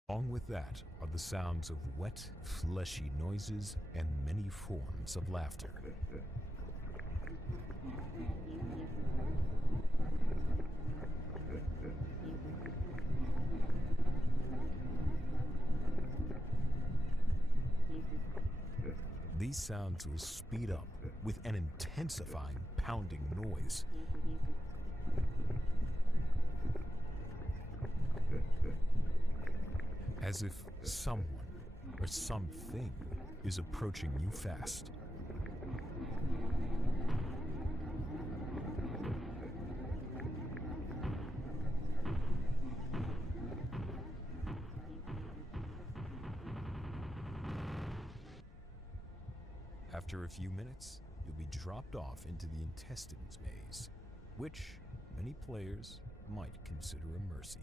Along with that are the sounds of wet, fleshy noises and many forms of laughter. These sounds will speed up with an intensifying pounding noise. As if someone or something is approaching you fast. After a few minutes, you'll be dropped off into the intestines maze, which many players might consider a mercy.